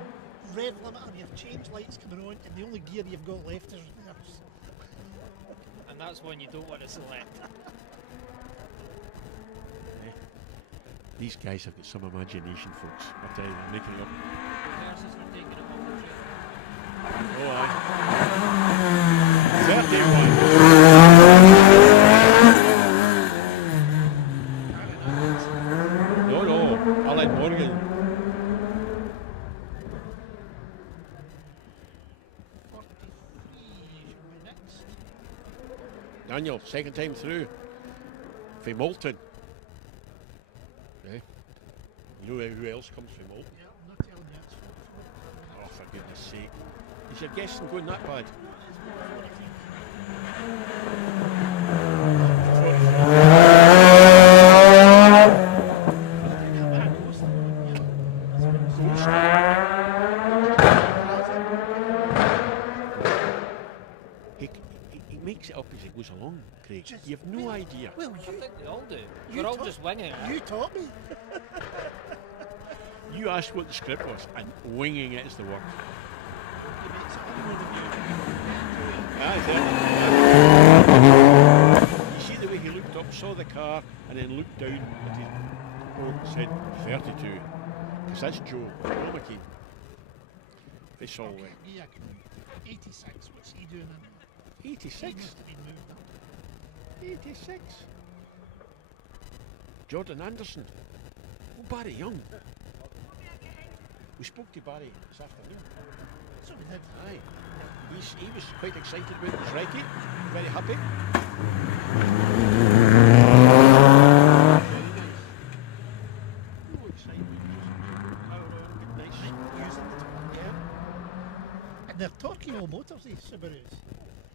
rev limiter, your change lights coming on, and the only gear you've got left is reverse. And that's one you don't want to select. These guys have got some imagination, folks. I tell you, they're making it up. Reverses are taking it off the trail. Oh, aye. 31. No, Alan Morgan. 43 should be next. Daniel, second time through. For Moulton. You know who else comes from Moulton? Yeah, I'm not telling you it's 44. Oh, for goodness sake. Is your guessing going that bad? He makes it up as he goes along, Craig. You have no idea. Well, I think they all do. you We're all taught- just winging it. you taught me. You asked what the script was, and winging it is the word. You see the way he looked up, saw the car, and then looked down at his phone and said 32. Because that's Joe McKean. It's all Okay, yeah, 86. What's he doing in there? 86. He must have been moved up. 86. Jordan Anderson. Oh, Barry Young. We spoke to Barry this afternoon. So we did. Aye. He was quite excited about his recce. Very happy. Very nice. Oh, excited. Power on, good, nice. Using the top, yeah. And they're torquey old motors, these Subarus.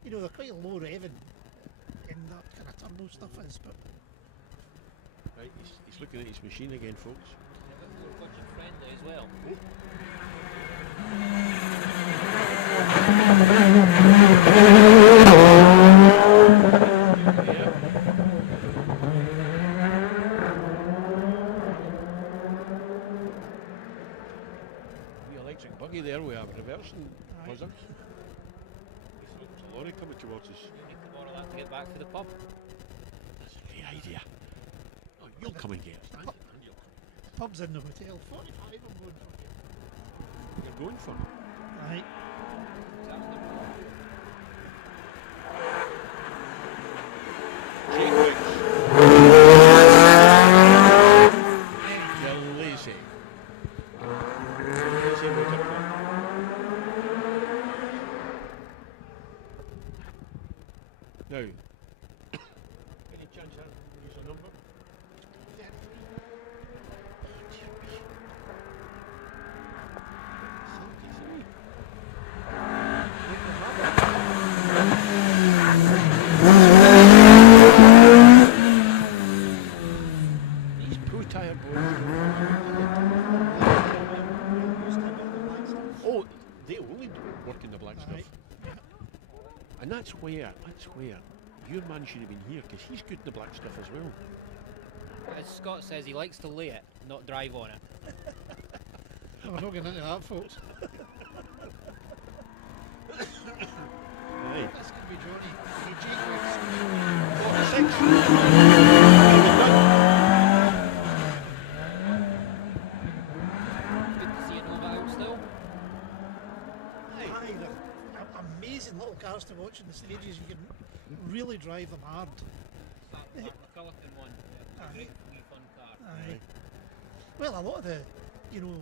You know, they're quite low revving in that kind of turbo stuff is, but Right, he's looking at his machine again, folks. A bit more budget friendly as well. The electric buggy there we have reversing buzzers. There's a lorry coming towards us. You need to borrow that to get back for the pub. That's a great idea. Oh, you'll come and get us. Dan. pub's in the hotel. 45 I'm going for. You're going for? Aye. Jake Wicks. You're lazy. Lazy motor club. Now, any chance I use a number? These pro-tire boards. Oh, they only work in the black stuff. And that's where your man should have been here, because he's good in the black stuff as well. As Scott says, he likes to lay it, not drive on it. We're not getting into that, folks. Aye. This could be Johnny. Hey, Jake, 46. Good to see a Nova out still. Aye, they're amazing little cars to watch in the stages. You can really drive them hard. That McCullough one. Yeah, Aye. great wee fun car. Aye. Well, a lot of the, you know,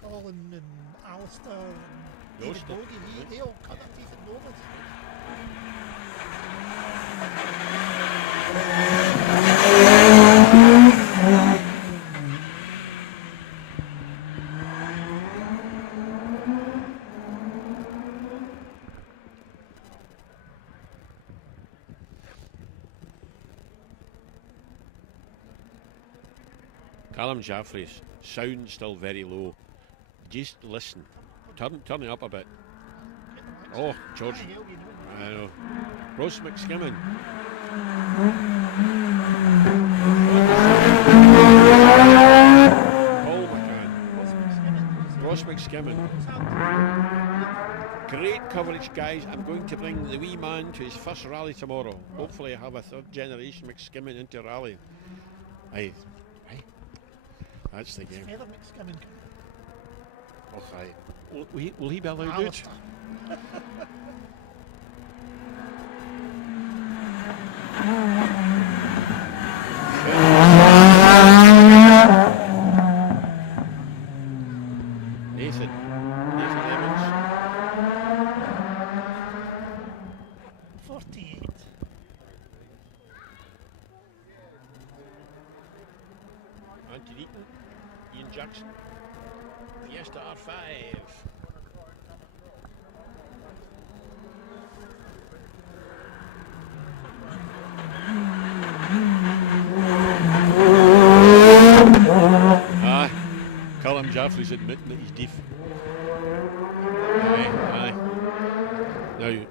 Colin and Alistair and David Alistair, Bogie, they all cut their teeth in Novas. Callum Jaffrey's sound still very low. Just listen. Turn it up a bit. Oh, George. Aye, hell, you know. I know. Ross McSkimmon. Paul McCann. Ross McSkimmon. Great coverage, guys. I'm going to bring the wee man to his first rally tomorrow. Hopefully I have a third generation McSkimmon into rally. Aye. That's the game. Feather McSkimmon. Oh, aye. Will he be allowed out? Alistair. Nathan Evans. 48. Anthony Eaton. Ian Jackson. Fiesta R5. Callum Jaffrey's admitting that he's deaf. Aye. Now,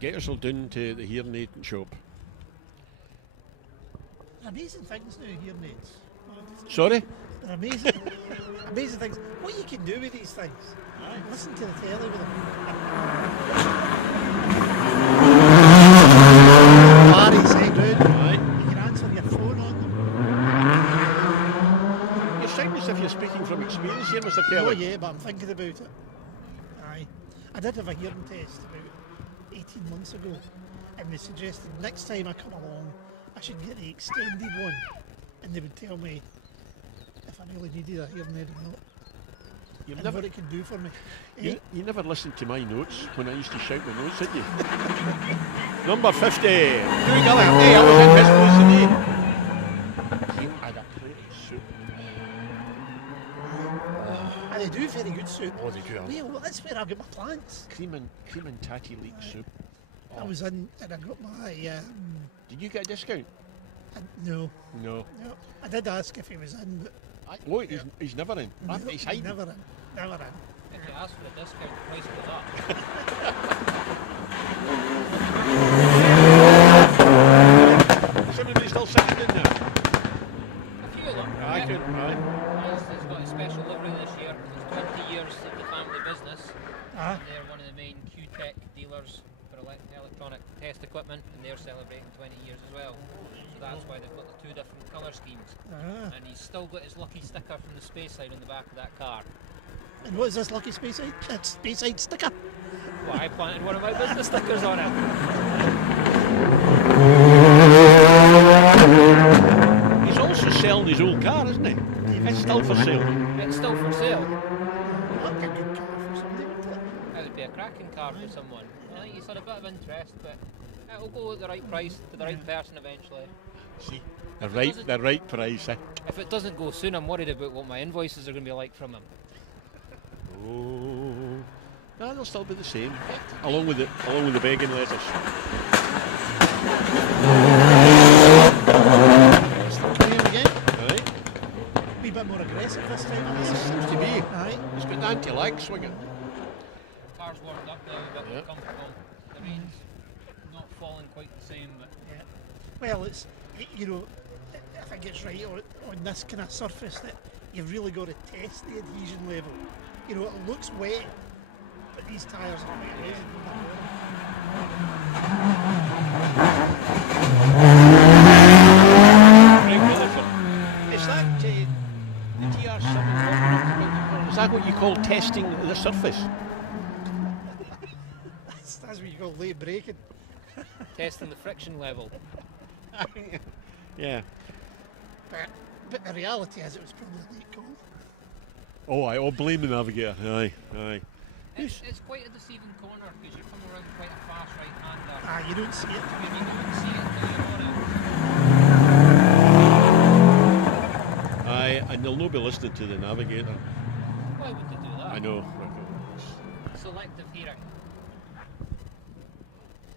get yourself down to the hearing aid shop. Amazing things now, hearing aids. Sorry? They're amazing. Amazing things. What you can do with these things. Listen to the telly with them. Barry's hey, dude. Aye. You can answer your phone on them. You sound as if you're speaking from experience here, Mr. Oh Kelly. yeah, but I'm thinking about it. Aye. I did have a hearing test about 18 months ago, and they suggested next time I come along, I should get the extended one, and they would tell me if I really needed a hearing aid or not, You've and never, what it could do for me. you never listened to my notes when I used to shout my notes, did you? Number 50. Doing other. Hey, I was in his place today. He had a plate of soup. And they do very good soup. Oh, they do. Well, that's where I get my plants. Cream and tatty leek soup. I was in and I got my. Did you get a discount? No, No. I did ask if he was in, but Oh, he's never in. no, He's hiding. never in. Never in. If you ask for a discount, the price goes up. Is everybody still sitting in there? A few of them. I could. Aye. It's got a special livery this year because it's 20 years of the family business. Ah, They're one of the main Q-Tech dealers for electronic test equipment, and they're celebrating 20 years as well. So that's why they've got the two different colour schemes. And he's still got his lucky sticker from the space side on the back of that car. And what is this lucky space side? Space side sticker. Well, I planted one of my business stickers on it. He's also selling his old car, isn't he? It's still for sale. It's still for sale. That'd be a good car for somebody, wouldn't it? That would be a cracking car for someone. I think he's had a bit of interest, but it'll go at the right price to the right person eventually. See, the right price. Eh? If it doesn't go soon, I'm worried about what my invoices are going to be like from him. Oh, no, they'll still be the same, along with the begging letters. Still playing again. Aye, A wee bit more aggressive this time. it seems to be. Aye. He's got an anti-lag swinging. Car's warmed up now, a bit more Yep. comfortable. The rain's not falling quite the same, but Yeah. Well, it's, you know, I think it's right on this kind of surface that you've really got to test the adhesion level. You know, it looks wet, but these tyres are quite amazing. Right, Rutherford. Is that the TR7? Is that what you call testing the surface? That's what you call late braking. testing the friction level. Yeah. But the reality is it was probably a late call. Oh, blame the navigator. Aye. It's quite a deceiving corner because you come around quite a fast right-hander. Ah, you don't see it. And you don't see it until you're on it. Aye, and they'll not be listening to the navigator. Why would they do that? I know. Selective hearing.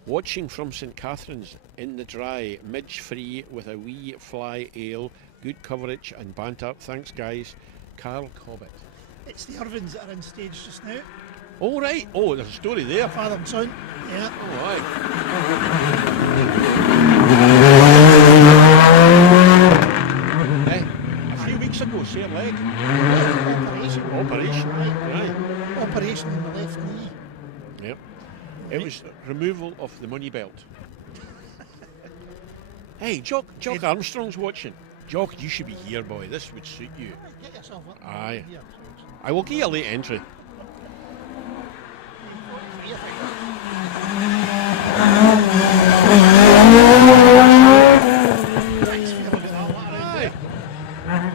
Watching from St Catherine's in the dry, midge free with a wee fly ale, good coverage and banter. Thanks, guys. Carl Cobbett. It's the Irvins that are on stage just now. Oh, right. Oh, there's a story there. Father and son. Yeah. Oh, aye. A few weeks ago, same leg. Operation. Aye. Operation in the left knee. Yep. It was removal of the money belt. Hey, Jock Armstrong's watching. Jock, you should be here, boy. This would suit you. Get yourself up. Aye. Here. I will give you a late entry. Thanks for looking at that around. Aye.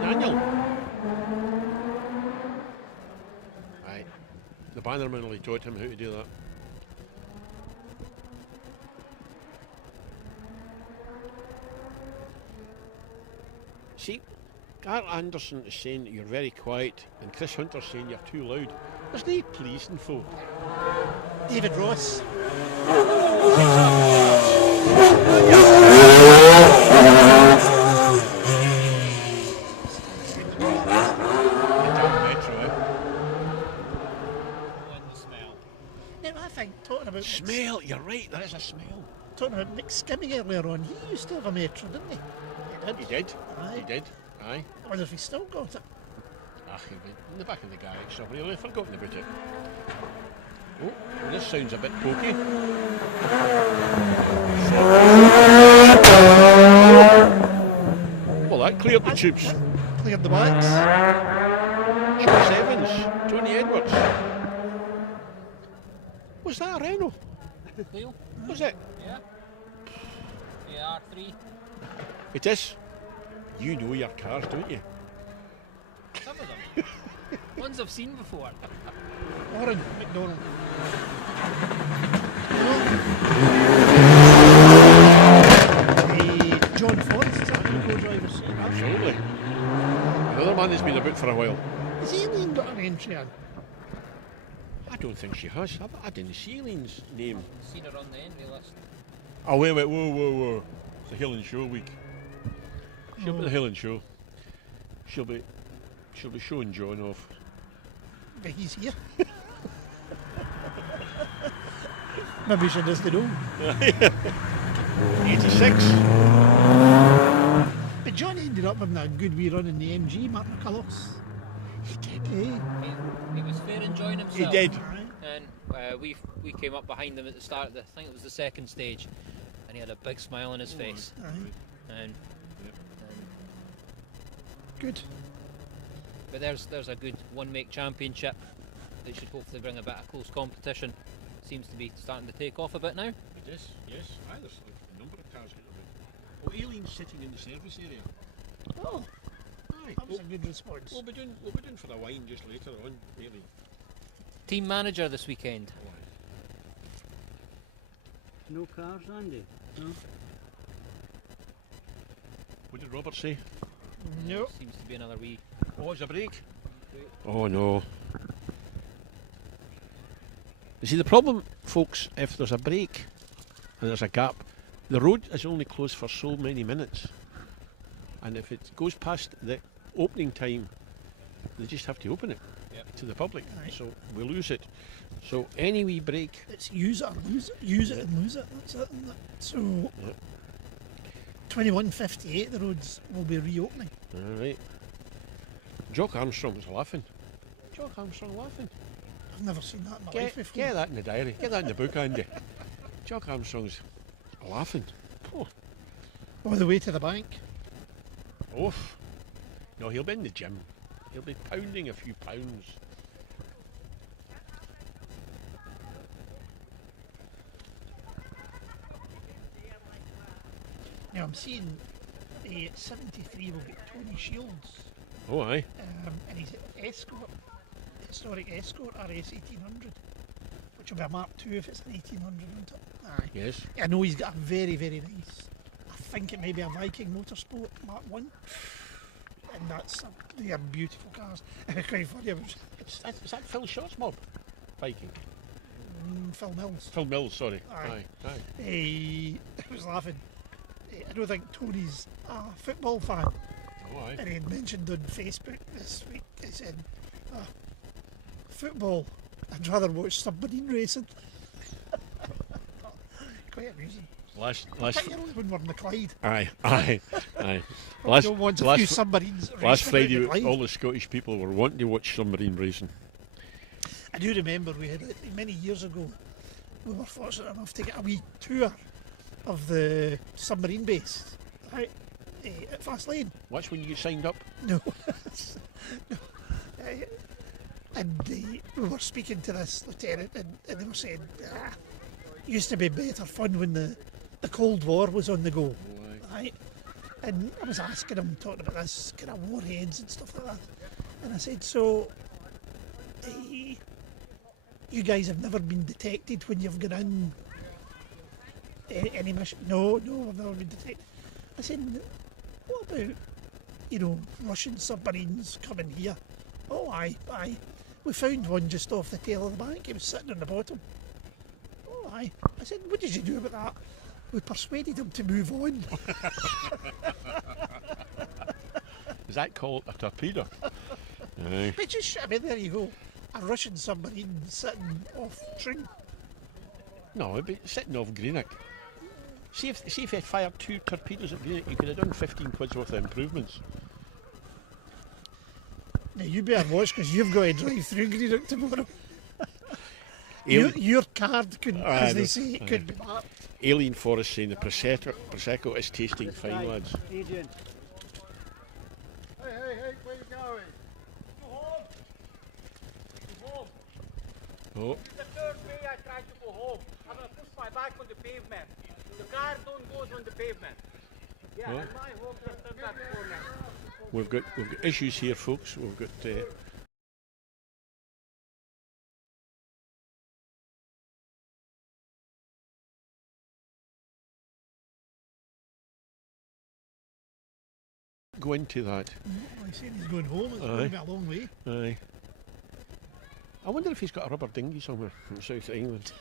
Daniel. Aye. The bannerman only taught him how to do that. See, Carl Anderson is saying that you're very quiet, and Chris Hunter's saying you're too loud. There's no pleasing folk. David Ross. Now I think talking about Smell, you're right, there is a smell. talking about Mick Skimming earlier on, he used to have a Metro, didn't he? He did. Aye. He did. Aye. I wonder if he still got it. Ah, he went in the back of the garage, so I've really forgotten about it. Oh, this sounds a bit pokey. Well, that cleared the tubes. Cleared the backs. Joyce Evans, Tony Edwards. Was that a Renault? Cleo? Was it? Yeah. Yeah, R3. It is. You know your cars, don't you? Some of them. Ones I've seen before. Orange McDonald. John Forrest is our co-driver. Absolutely. Another man has been about for a while. Has Aileen got an entry in? I don't think she has. I didn't see Eileen's name. Seen her on the entry list. Oh, wait, whoa. It's the Hill and Show week. She'll be the Hill and Show. She'll be showing John off. But he's here. Maybe she doesn't know. 86. But John ended up having a good wee run in the MG, Mark McCulloch's. He did. Eh? He was fair enjoying himself. He did. And we came up behind him at the start of the, I think it was the second stage, and he had a big smile on his face. Aye. And Good. but there's a good one-make championship that should hopefully bring a bit of close competition. Seems to be starting to take off a bit now. It is, yes. Aye, there's a number of cars getting around. Oh, Eileen's sitting in the service area. Oh, Aye. that was a good response. We'll be doing for a wine just later on, Aileen. Team manager this weekend. Oh, aye. No cars, Andy? No? What did Robert say? Nope. Seems to be another wee. Oh, it's a break. Oh no. You see, the problem, folks, if there's a break and there's a gap, the road is only closed for so many minutes. And if it goes past the opening time, they just have to open it to the public. Aye. So we lose it. So any wee break. It's use it and lose it, use it and lose it. That's it, isn't it? So, Yeah. 21:58, the roads will be reopening. Alright. Jock Armstrong was laughing. Jock Armstrong laughing. I've never seen that in my life before. Get that in the diary. Get that in the book, Andy. Jock Armstrong's laughing. Oh. All the way to the bank. Oof. No, he'll be in the gym. He'll be pounding a few pounds. Now I'm seeing 73 will get Tony Shields. Oh, aye. And he's an Escort, historic Escort RS 1800, which will be a Mark II if it's an 1800, won't it? Aye. Yes. I know he's got a very, very nice, I think it may be a Viking Motorsport Mark I. And they are beautiful cars. It's quite funny. Is that Phil Shot's mob? Viking. Phil Mills. Phil Mills, sorry. Aye. Aye. I was laughing. I don't think Tony's a football fan. Oh, aye. And he had mentioned on Facebook this week, he said, football, I'd rather watch submarine racing. Quite amusing. Last When we're in the Clyde. Aye. Don't want a few submarines last racing out Friday, the Clyde. all the Scottish people were wanting to watch submarine racing. I do remember we had, many years ago, we were fortunate enough to get a wee tour of the submarine base, right, at Fast Lane. That's when you signed up? No. No. And we were speaking to this lieutenant, and they were saying, used to be better fun when the Cold War was on the go. Oh, Right? And I was asking him, talking about this kind of warheads and stuff like that. And I said, so, you guys have never been detected when you've gone in any mission? No, I've never been detected. I said, what about, Russian submarines coming here? Oh, aye. We found one just off the tail of the bank. It was sitting on the bottom. Oh, aye. I said, what did you do about that? We persuaded him to move on. Is that called a torpedo? Aye. But there you go. A Russian submarine sitting off Tring. No, it'd be sitting off Greenock. See if you had fired 2 torpedoes at Greenock, you could have done 15 quid's worth of improvements. Now you better watch, because you've got to drive through Greenock tomorrow. Your card could, as they say, it could be marked. Aileen Forrest saying the Prosecco is tasting fine, lads. Adrian. Hey, where you going? Go home. Go home. Oh, The third way I tried to go home. I'm going to push my bike on the pavement. The car don't go on the pavement. Yeah, Oh. and my home just turned that corner. we've got issues here, folks. We've got. Go into that. I said he's going home, it's going to be a long way. Aye. I wonder if he's got a rubber dinghy somewhere from South England.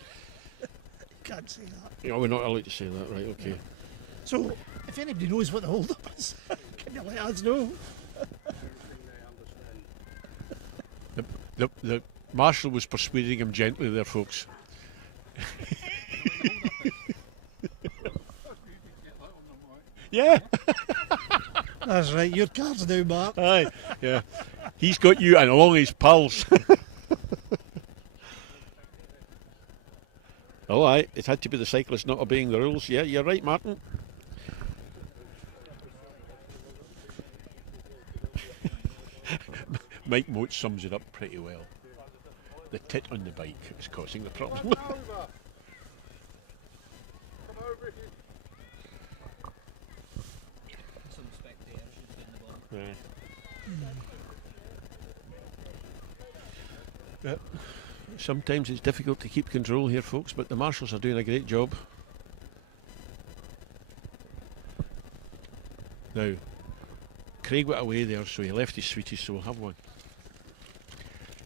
Can't say that. Yeah, we're not allowed to say that, right? Okay. So, if anybody knows what the hold up is, can you let us know? The marshal was persuading him gently there, folks. Yeah. That's right, your car's now marked. Aye. Yeah. He's got you and along his pals. Oh, aye. It had to be the cyclist not obeying the rules. Yeah, you're right, Martin. Mike Moat sums it up pretty well. The tit on the bike is causing the problem. Some spectators should be in the bottom. Yeah. Sometimes it's difficult to keep control here, folks, but the marshals are doing a great job. Now, Craig went away there, so he left his sweeties, so we'll have one.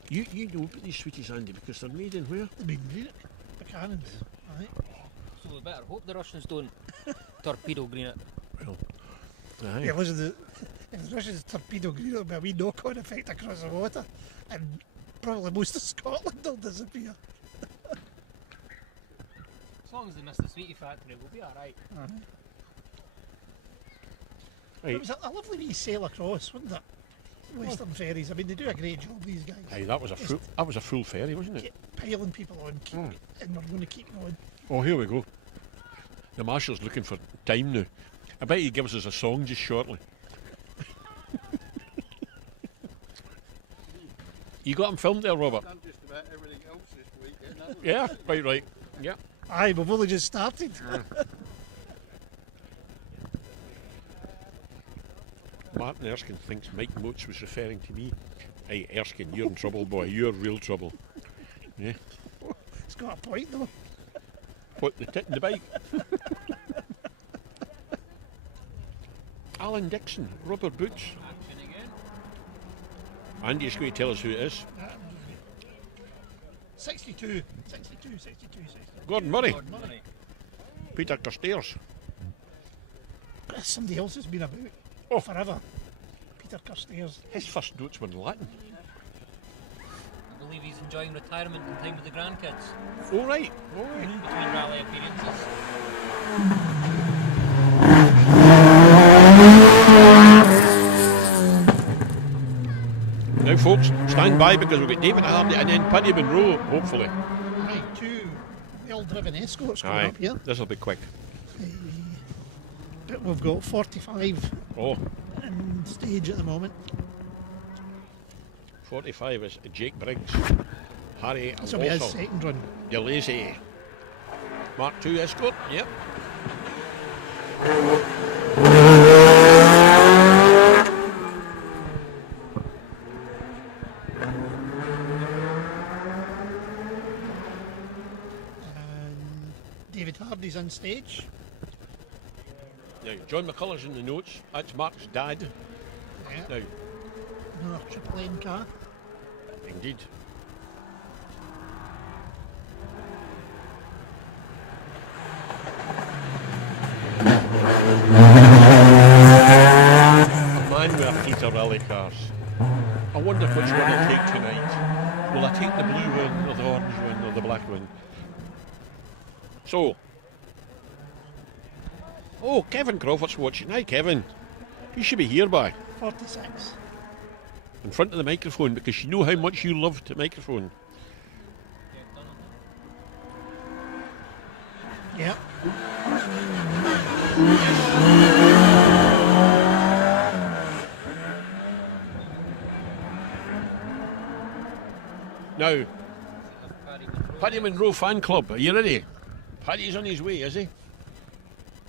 You know about these sweeties, Andy, because they're made in where? They've been great. The cannons. Aye. So we better hope the Russians don't torpedo green it. Well, aye. Yeah, listen, if the Russians torpedo green, it'll be a wee knock-on effect across the water, and probably most of Scotland will disappear. As long as they miss the sweetie factory, we'll be alright. Right. It was a lovely wee sail across, wasn't it? Western ferries. I mean, they do a great job, these guys. Aye, that was a full ferry, wasn't it? Keep piling people on, and we're going to keep going. Oh, here we go. The marshal's looking for time now. I bet he gives us a song just shortly. You got him filmed there, Robert? Done just about everything else this weekend, haven't we? Yeah, right. Yeah. Aye, we've only just started. Martin Erskine thinks Mike Moats was referring to me. Hey, Erskine, you're in trouble, boy. You're real trouble. Yeah. It's got a point, though. What, the tit in the bike? Alan Dixon, rubber boots. Action again. Andy's going to tell us who it is. 62. Gordon Murray. Gordon Murray. Peter Carstairs. Somebody else has been about forever. Peter Carstairs. His first notes were in Latin. I believe he's enjoying retirement and time with the grandkids. Oh, right. Between rally appearances. Now, folks, stand by because we've got David Hardy and then Paddy Monroe, hopefully. Right, two well-driven escorts coming up here. This will be quick. But we've got 45 Oh, in stage at the moment. 45 is Jake Briggs. Harry This will be his Walsall. second run. You're lazy. Mark II escort, yep. And David Hardy's on stage. Now, John McCullers in the notes. That's Mark's dad. Yeah. Now, Another triple N car. indeed. Man with a fleet of rally cars. I wonder which one I'll take tonight. Will I take the blue one, or the orange one, or the black one? So. Oh, Kevin Crawford's watching. Hi, Kevin. You should be here by. 46. In front of the microphone because you know how much you love the microphone. Yep. Now, Paddy Paddy Monroe fan club, are you ready? Paddy's on his way, is he?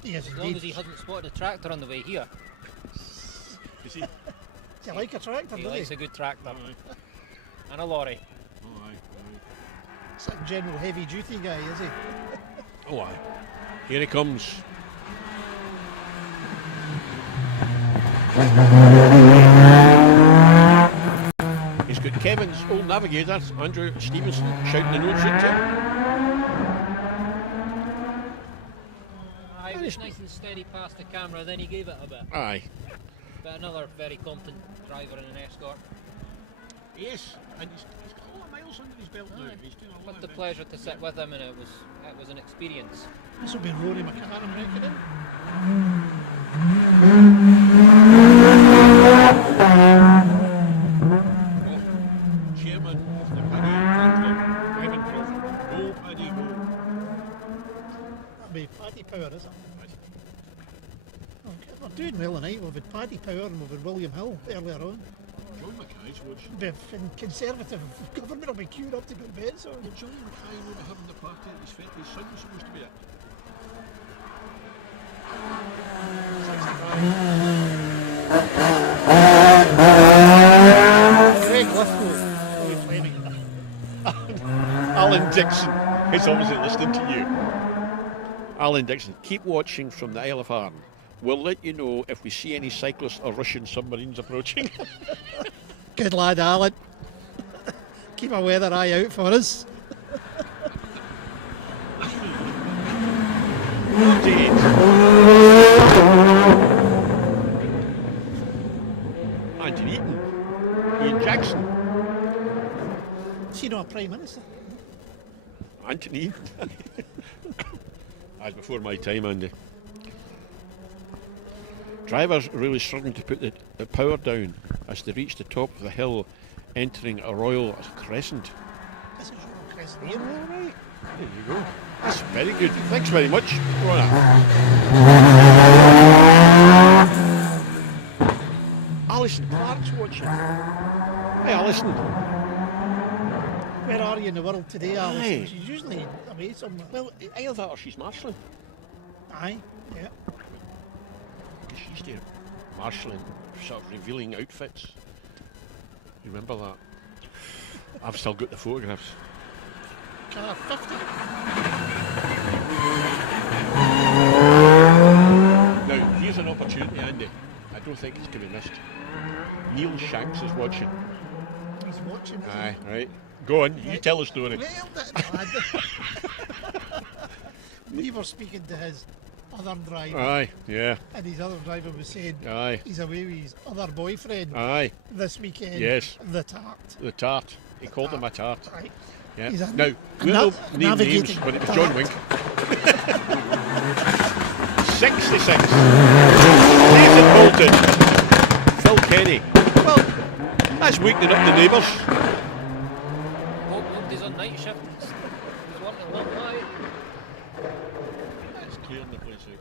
Yes, As long as he indeed. hasn't spotted a tractor on the way here. Is he? Do you like a tractor, He does likes he? a good tractor. Aye. And a lorry. Oh, aye. It's a general heavy duty guy, is he? Oh, aye. Here he comes. He's got Kevin's old navigator, Andrew Stevenson, shouting the notes into him. Aye, it was nice and steady past the camera, then he gave it a bit. Aye. But another very competent driver in an escort. Yes, and he's got a lot of miles under his belt now. Aye. He's doing a lot But of the pleasure to sit with him, and it was an experience. This will be Rory McCann, I'm reckoning. Chairman of the Paddy Fan Club, Kevin Crawford. Go, Paddy, go. That'll be Paddy Power, is it? Okay, we're doing well tonight. We've had Paddy Power and we've had William Hill earlier on. John Mackay's watching. The Conservative government will be queued up to go to bed, so. Well, John Mackay will be having the party at his 50th son was supposed to be at. Greg Lithgow. Oh, he's flaming. Alan Dixon is obviously listening to you. Alan Dixon, keep watching from the Isle of Arran. We'll let you know if we see any cyclists or Russian submarines approaching. Good lad, Alan. Keep a weather eye out for us. 48. Anthony Eaton. Ian Jackson. Is he not a Prime Minister? Anthony Eaton. That's before my time, Andy. Drivers really struggling to put the power down as they reach the top of the hill, entering a royal crescent. This is Royal Crescent here. Alright, there you go. That's very good. Thanks very much. Go on. Alison Clark's watching. Hey, Alison. Where are you in the world today, Alison? Aye. She's usually away somewhere. Well, either that or she's marshalling. Aye, yeah. She's there marshalling, sort of revealing outfits. You remember that? I've still got the photographs. Car 50. Now, here's an opportunity, Andy. I don't think it's to be missed. Neil Shanks is watching. He's watching. isn't Aye, right. Go on, you tell the story. Well, that's bad. We were speaking to his other driver, Aye, yeah, and his other driver was saying aye, he's away with his other boyfriend aye. this weekend. Yes. The tart. The tart. He called him a tart. Right. Yeah. He's a Now, we'll nav- name names navigating when it was tart. John Wink. 66. Jason Bolton. Phil Kenny. Well, that's wakening up the neighbours. Hope he's on night shift. He's working a long night. That's clearing the place out.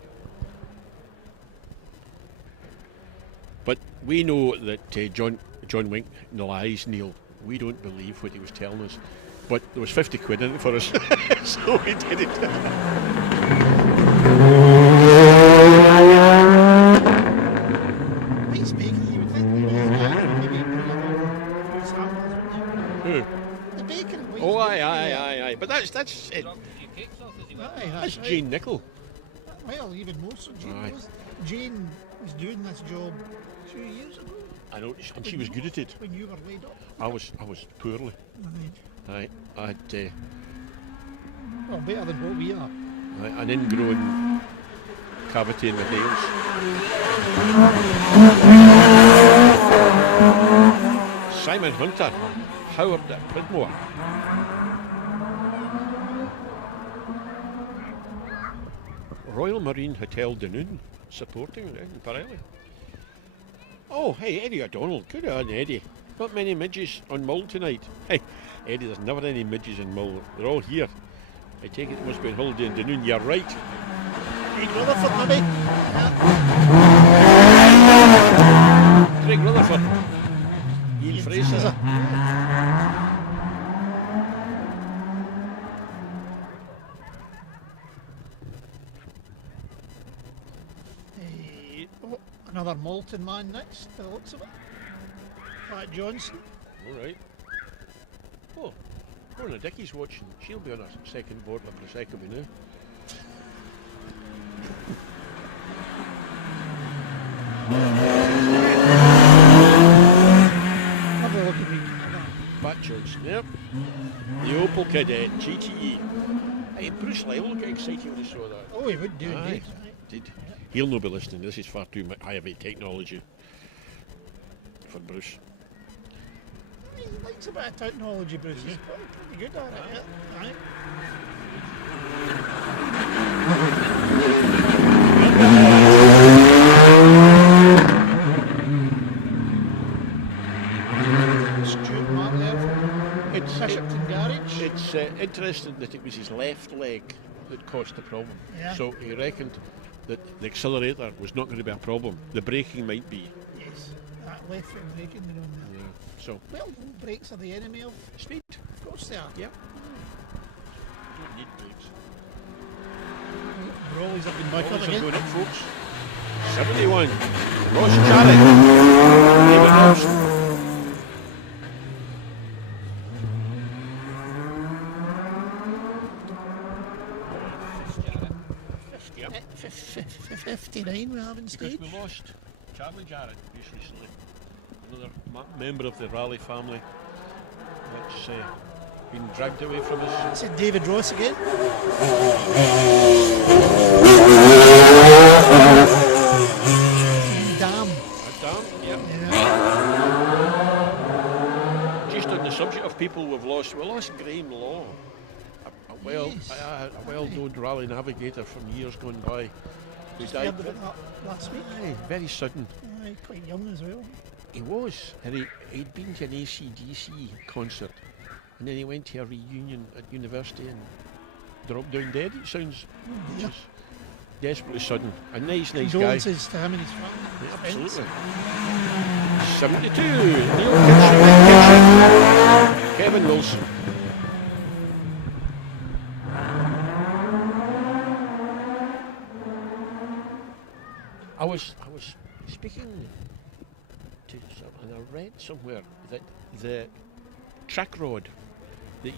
But we know that John Wink lies, Neil. We don't believe what he was telling us. But there was 50 quid in it for us, so we did it. He's baking. You would think maybe bring along fruit samples, wouldn't Who? you? The bacon. Wheat Oh, bacon, yeah. aye. But that's it. Dropped a few cakes off as he went. Aye, That's that's right. Jane Nichol. Well, even more so. Jane Aye. was. Jane was doing this job 2 years ago I know, and she was good at it. when you were laid up. I was poorly. Right. I had Well, better than what we are. an ingrown cavity in the nails. Simon Hunter, Howard at Pridmore. Royal Marine Hotel Dunoon supporting in Pirelli. Oh, hey, Eddie O'Donnell. Good on, Eddie. Not many midges on Mull tonight. Hey, Eddie, there's never any midges in Mull. They're all here. I take it it must be on holiday in Dunoon. You're right. Craig Rutherford, maybe. Craig Rutherford. Ian Fraser. Another Malton man next, by the looks of it. Pat Johnson. Alright. Oh, Lorna Dickie's watching. She'll be on her second board for a second now. Have a look at me. Pat Johnson, yep. The Opel Cadet GTE. Hey, Bruce Lyle got excited when he saw that. Oh, he would do Aye, indeed. did. He'll not be listening. This is far too high technology for Bruce. He likes a bit of technology, Bruce. He's pretty good at it. Yeah. Aye. Stuart Mark there from Bishopton Garage. It's interesting that it was his left leg that caused the problem. Yeah. So he reckoned that the accelerator was not going to be a problem. The braking might be. Yes, that left foot braking they're on there. Yeah. So Well, brakes are the enemy of. speed. Of course they are. Yep. Don't need brakes. Rollies have been back up Always are again. going up, folks. 71. Ross Jarrett. David Robson. Yep. 59 we have in Because stage. we lost Charlie Jarrett just recently. Another member of the Raleigh family that's been dragged away from us. It's David Ross again. Damn. Damn, yep. Yeah. Just on the subject of people we lost Graham Law, Yes. a well-known rally navigator from years gone by. Who Heard died about that last week. aye, very sudden. Aye, quite young as well. He was, and he'd been to an AC/DC concert, and then he went to a reunion at university and dropped down dead. It sounds just desperately sudden. A nice guy. Condolences to him and his family. Yeah, His friends. absolutely. 72. Neil Kitchen. Kevin Wilson. I was speaking to someone, and I read somewhere that the track rod that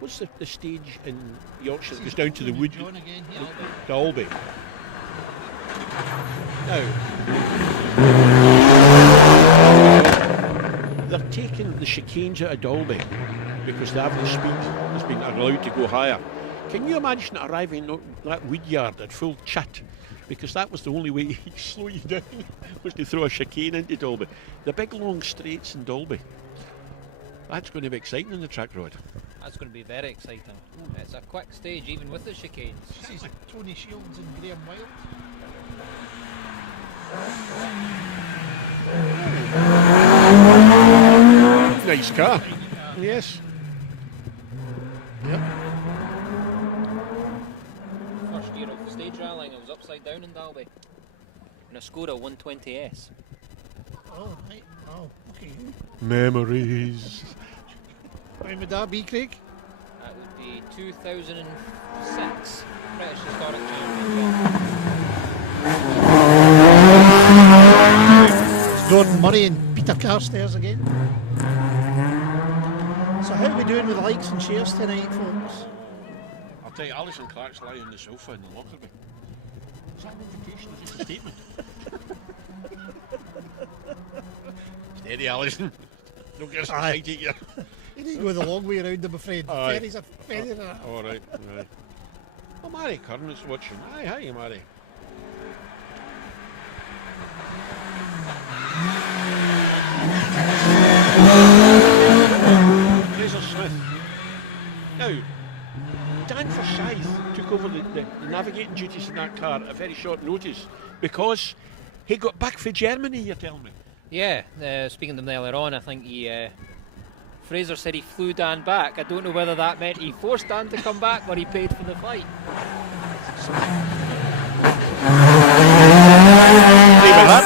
what's the stage in Yorkshire that goes down to the wood, John again here. the Alby. Now, they're taking the chicanes out of Dalby because the average speed has been allowed to go higher. Can you imagine arriving at that wood yard at full chat? Because that was the only way to slow you down, was to throw a chicane into Dalby. The big long straights in Dalby. That's going to be exciting on the track road. That's going to be very exciting. It's a quick stage, even with the chicanes. This is Tony Shields and Graham Wild. Nice car. Yes. Yep. First year of stage rallying, I was upside down in Dalby. In a Skoda 120S. Oh, right. Oh, okay. Memories. When would that be, Craig? That would be 2006. British Historic Championship. Gordon Murray and Peter Carstairs again. So how are we doing with likes and shares tonight, folks? I'll tell you, Alison Clark's lying on the sofa in the locker room. Is that an invitation or just a statement? Steady, Alison. Don't get us Aye. excited here. You need to go the long way around, I'm afraid. Aye. Ferries are ferry. All right, right. Oh, Mary Curran is watching. Aye, hi, Mary. Fraser Smith. Now, Dan Forsyth took over the navigating duties in that car at very short notice because he got back for Germany, you're telling me. Yeah, speaking to him earlier on, I think Fraser said he flew Dan back. I don't know whether that meant he forced Dan to come back or he paid for the flight.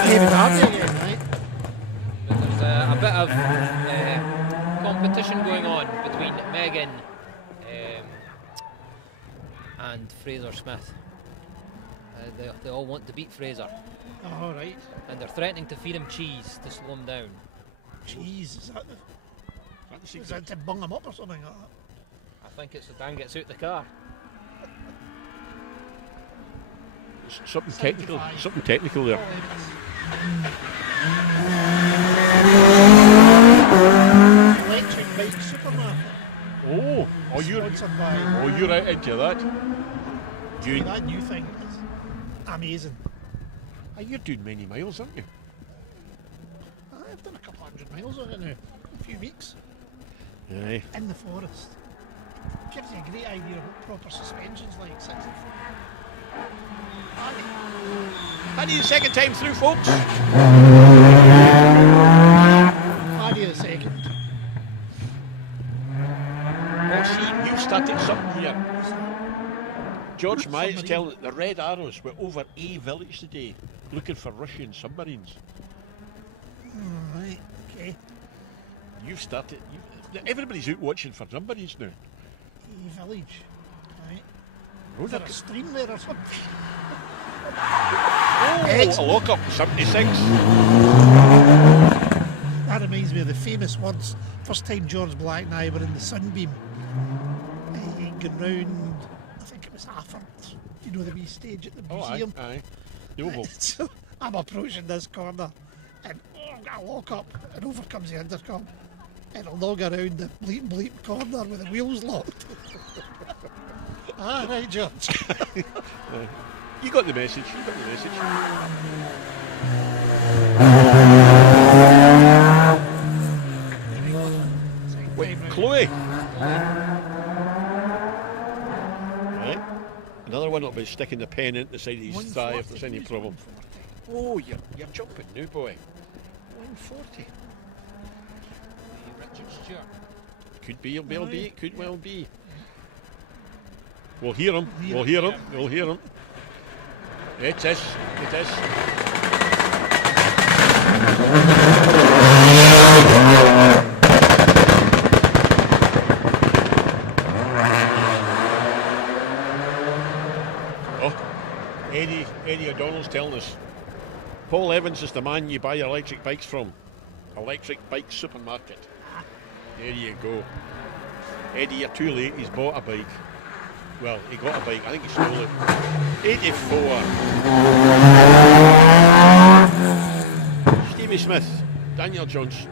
David Harvey again, right? But there's a bit of competition going on between Megan and Fraser Smith. They all want to beat Fraser, All right. and they're threatening to feed him cheese to slow him down. Cheese, is that That's is that to bung him up or something like that? I think it's so Dan gets out the car. something technical. Something technical there. Electric bike supermarket. Oh, Sponsored by you're out into that. that new thing is amazing. You're doing many miles, aren't you? I've done a couple 100 miles on it now. A few weeks Aye. in the forest. Gives you a great idea of what proper suspension's like. 64. Handy the second time through, folks. Handy the second. Oh, see, you've started something here. George Myatt's Submarine. telling that the Red Arrows were over A village today, looking for Russian submarines. Right, okay. You've started. Everybody's out watching for submarines now. E village. Right. Oh, Is there a stream there or something? a lock-up, 76. That reminds me of the famous words. First time George Black and I were in the Sunbeam. Going round, I think it was Afford. You know the wee stage at the museum? Aye. The Oval. So I'm approaching this corner and I've got a lock up and over comes the intercom. And I'll log around the bleep corner with the wheels locked. Right, George. You got the message. Wait, Chloe. Right. Another one will be sticking the pen into the side of his thigh if there's any problem. Oh, you're jumping now, boy. 140. Richard Stewart. Could be, it could well be. We'll hear him. It is. Eddie O'Donnell's telling us Paul Evans is the man you buy your electric bikes from. Electric Bike Supermarket. There you go. Eddie, you're too late. He's bought a bike. Well, he got a bike. I think he stole it. 84. Stevie Smith. Daniel Jones.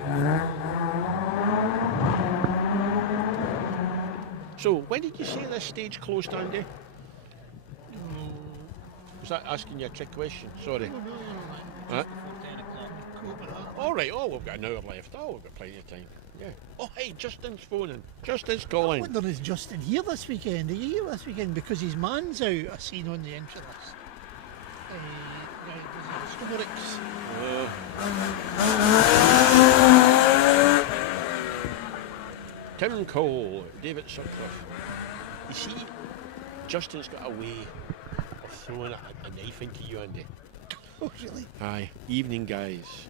So, when did you say this stage closed, Andy? Was that asking you a trick question? Sorry. Huh? All right. Oh, we've got an hour left. Oh, we've got plenty of time. Yeah. Oh, hey, Justin's phoning. Justin's I calling. wonder is Justin here this weekend? Are you here this weekend? Because his man's out, I seen on the entry list. Historics. Tim Cole, David Sutcliffe. You see, Justin's got a way of throwing a knife into you, Andy. Oh, really? Aye. Evening, guys.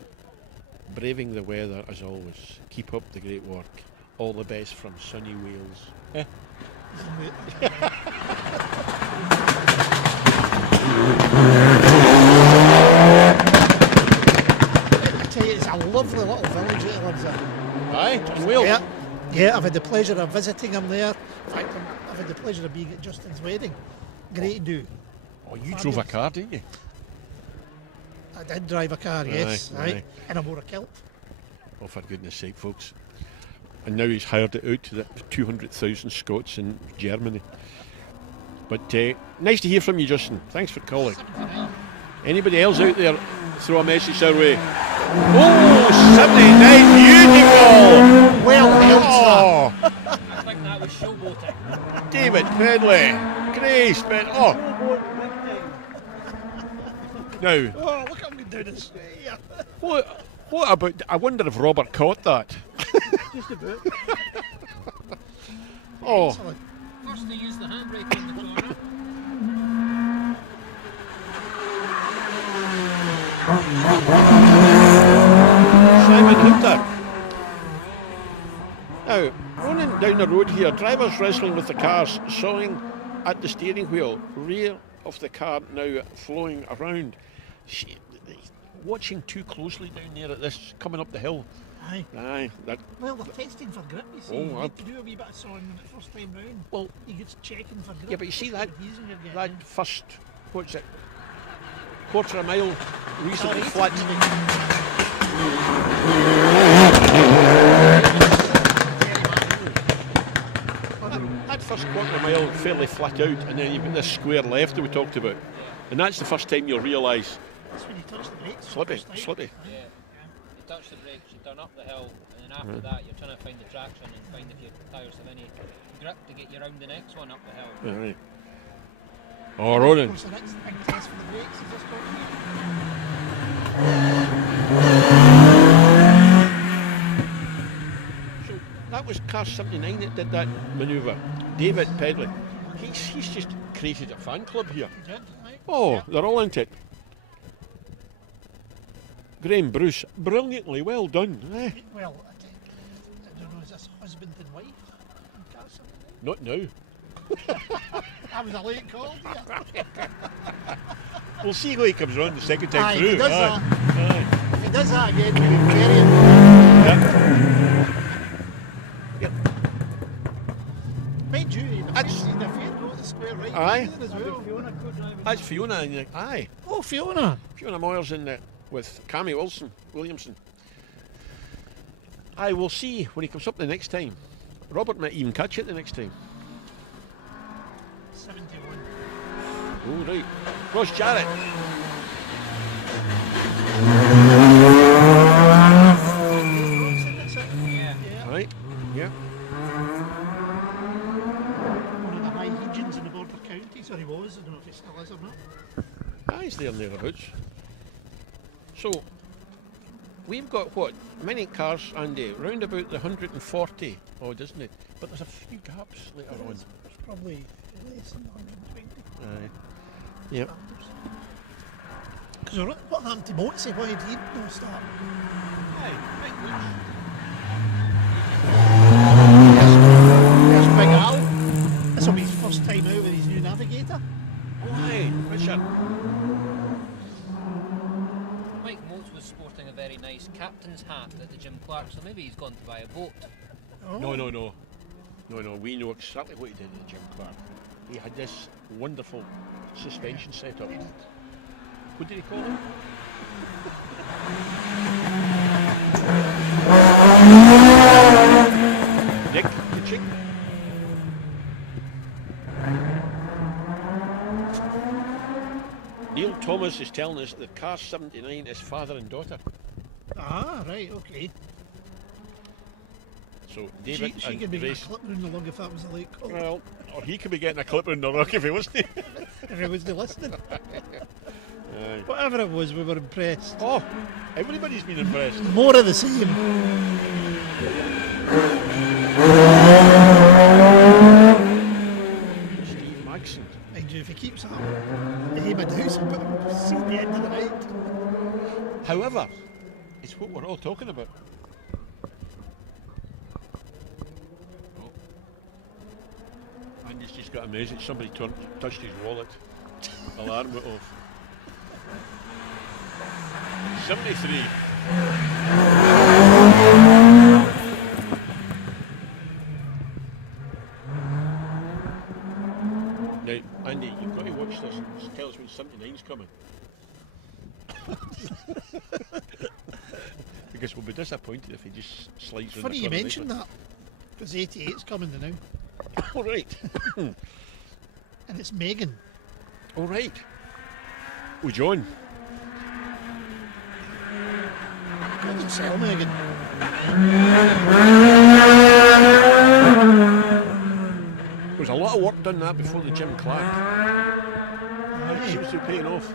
Braving the weather as always. Keep up the great work. All the best from sunny Wales. Eh? I tell you, it's a lovely little village that he lives in. Aye, in Wales. Yeah, I've had the pleasure of visiting him there. In fact, I've had the pleasure of being at Justin's wedding. Great to do. Oh, you drove a car, didn't you? I did drive a car, yes. Aye. And I wore a kilt. Oh, for goodness sake, folks. And now he's hired it out to the 200,000 Scots in Germany. But nice to hear from you, Justin. Thanks for calling. Anybody else out there, throw a message our way. Oh, 79, beautiful! Well held, Oh, I think that was showboating. David Pedley. Grace, but oh. Now, Oh, look how I'm going down this. Yeah. what about, I wonder if Robert caught that. Just about. Oh, Excellent. First they used the handbrake in the corner. Simon Hunter. Now, running down the road here, drivers wrestling with the cars, sawing at the steering wheel, rear of the car now flowing around. Watching too closely down there at this, coming up the hill. Aye. Aye, that. Well, they're testing for grip, you see. Oh, You I- need to do a wee bit of sawing the first time round. Well, You get checking for grip. yeah, but you see that Confusing you're getting, that first, what's it, quarter of a mile, reasonably Sorry. flat. That first quarter of a mile fairly flat out, and then you've got this square left that we talked about, and that's the first time you'll realise That's when you touch the brakes. for the slippy, first time. slippy. Yeah. You touch the brakes, you turn up the hill, and then after that you're trying to find the traction and find if your tyres have any grip to get you round the next one up the hill. Aye. Oh, Of Ronan. course, the next big test for the brakes is this one. So that was car 79 that did that manoeuvre. David Pedley. He's just created a fan club here. You did, right? Oh, Yeah. they're all into it. Graham Bruce, brilliantly well done. Well, I don't know, is this husband and wife? in car 79? Not now. That was a late call, dear. We'll see how he comes on the second time Aye, if through. he does Aye. Aye. If he does that again, we'll be very Yep. Mind you, the That's- fair got the square right Aye. there as well. Fiona co-driving. That's Fiona. And aye, Oh, Fiona. Fiona Moyers in with Cammy Williamson. I will see when he comes up the next time. Robert might even catch it the next time. 71. Oh, right. Ross Jarrett. Yeah. Yeah. Right. Yeah. One of the high regions in the border counties, or he was, I don't know if he still is or not. He's there and thereabouts. So, we've got what? Many cars, Andy? Round about the 140 odd, isn't it? But there's a few gaps later on. It's probably less than 120. Aye. Yep. Because what happened to Motsy? Why did he not start? There's Big Al. This will be his first time out with his new navigator. Why, Richard? Mike Motes was sporting a very nice captain's hat at the Jim Clark, so maybe he's gone to buy a boat. Oh. No. We know exactly what he did at Jim Clark. He had this wonderful suspension setup. What did he call it? Nick the Chick. Neil Thomas is telling us that car 79 is father and daughter. Ah, right, okay. So David She and could be getting a Grace. clip round the log if that was a late call. Well, or he could be getting a clip in the rock if he wasn't. If he was listening. Aye. Whatever it was, we were impressed. Oh, everybody's been impressed. More of the same. Steve Maxson. Mind you, if he keeps up, aim a house and put him see the end of the night. However, it's what we're all talking about. Oh. Andy's just got a message. Somebody touched his wallet. Alarm went off. 73. Now, Andy, you've got to watch this and tell us when 79's coming. Because we'll be disappointed if he just slides round Funny the you corner mentioned that, because 88's coming to now, All right. and it's Megan. All right. Oh, John. I can sell Megan. There was a lot of work done that before the Jim Clark. It seems to be paying off.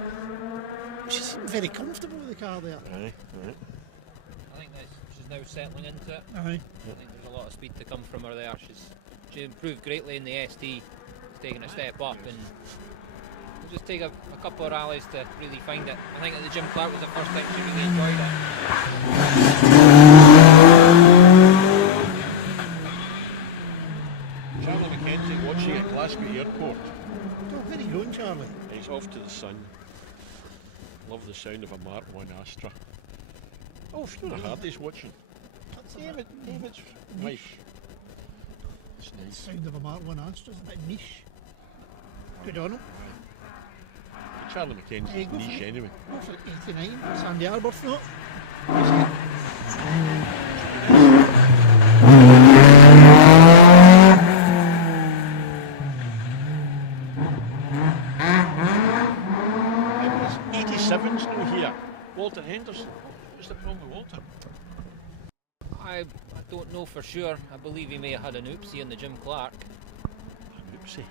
She seemed very comfortable with the car there. Aye, aye. I think she's now settling into it. Aye. I think there's a lot of speed to come from her there. She improved greatly in the ST. She's taken a step up, and it'll just take a couple of rallies to really find it. I think at the Jim Clark was the first time she really enjoyed it. Charlie McKenzie watching at Glasgow Airport Oh, where are you going, Charlie? He's off to the sun. Love the sound of a Mark 1 Astra. Oh, Fiona Hardy's watching. That's a David's niche. wife. It's nice. Sound of a Mark 1 Astra's a bit niche. Good on him. Charlie McKenzie's Hey, go for niche it. anyway. Go for 89. Sandy Arbuthnot. Note. It was 87's no here. Walter Henderson. What's the problem with Walter? I don't know for sure. I believe he may have had an oopsie on the Jim Clark. Oopsie.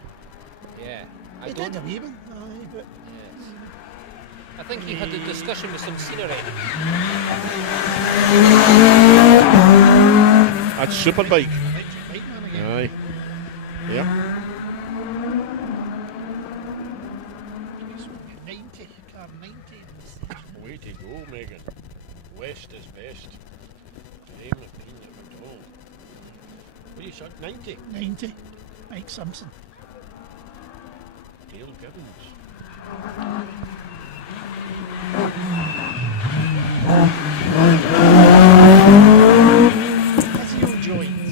Yeah. I He don't. did a wee one. Aye, but Yes. I think he had a discussion with some scenery. That's Superbike. electric bike man again. Aye. Yeah. 90. Car 90 in the stage. Way to go, Megan. West is best. Name of being at all. What are you said? 90? 90. Mike Simpson. Dale Gibbons. Physio joints.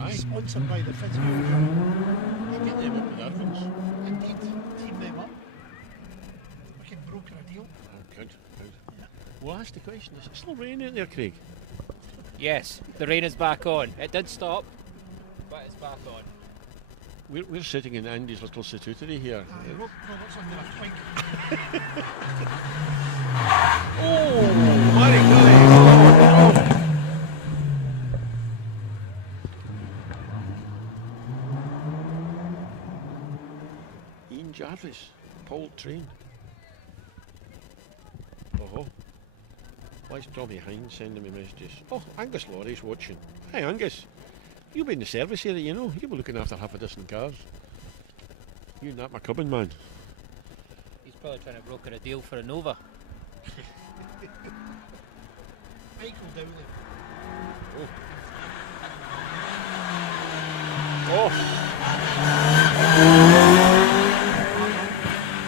Aye. Sponsored by the Physio joint. You get them up with Irvins. Indeed. Team them up. We can broker a deal. Oh, good. Well, ask the question. Is it still raining out there, Craig? Yes, the rain is back on. It did stop, but it's back on. We're sitting in Andy's little statutory here. Aye, Robert's under a twig. Oh, Mary Gully. Ian Jarvis, Paul Train. Oh, why is Tommy Hines sending me messages? Oh, Angus Laurie's watching. Hi, Angus. You'll be in the service area, you know. You'll be looking after half a dozen cars. You and that McCubbin man. He's probably trying to broker a deal for a Nova. Michael Dowley. Oh.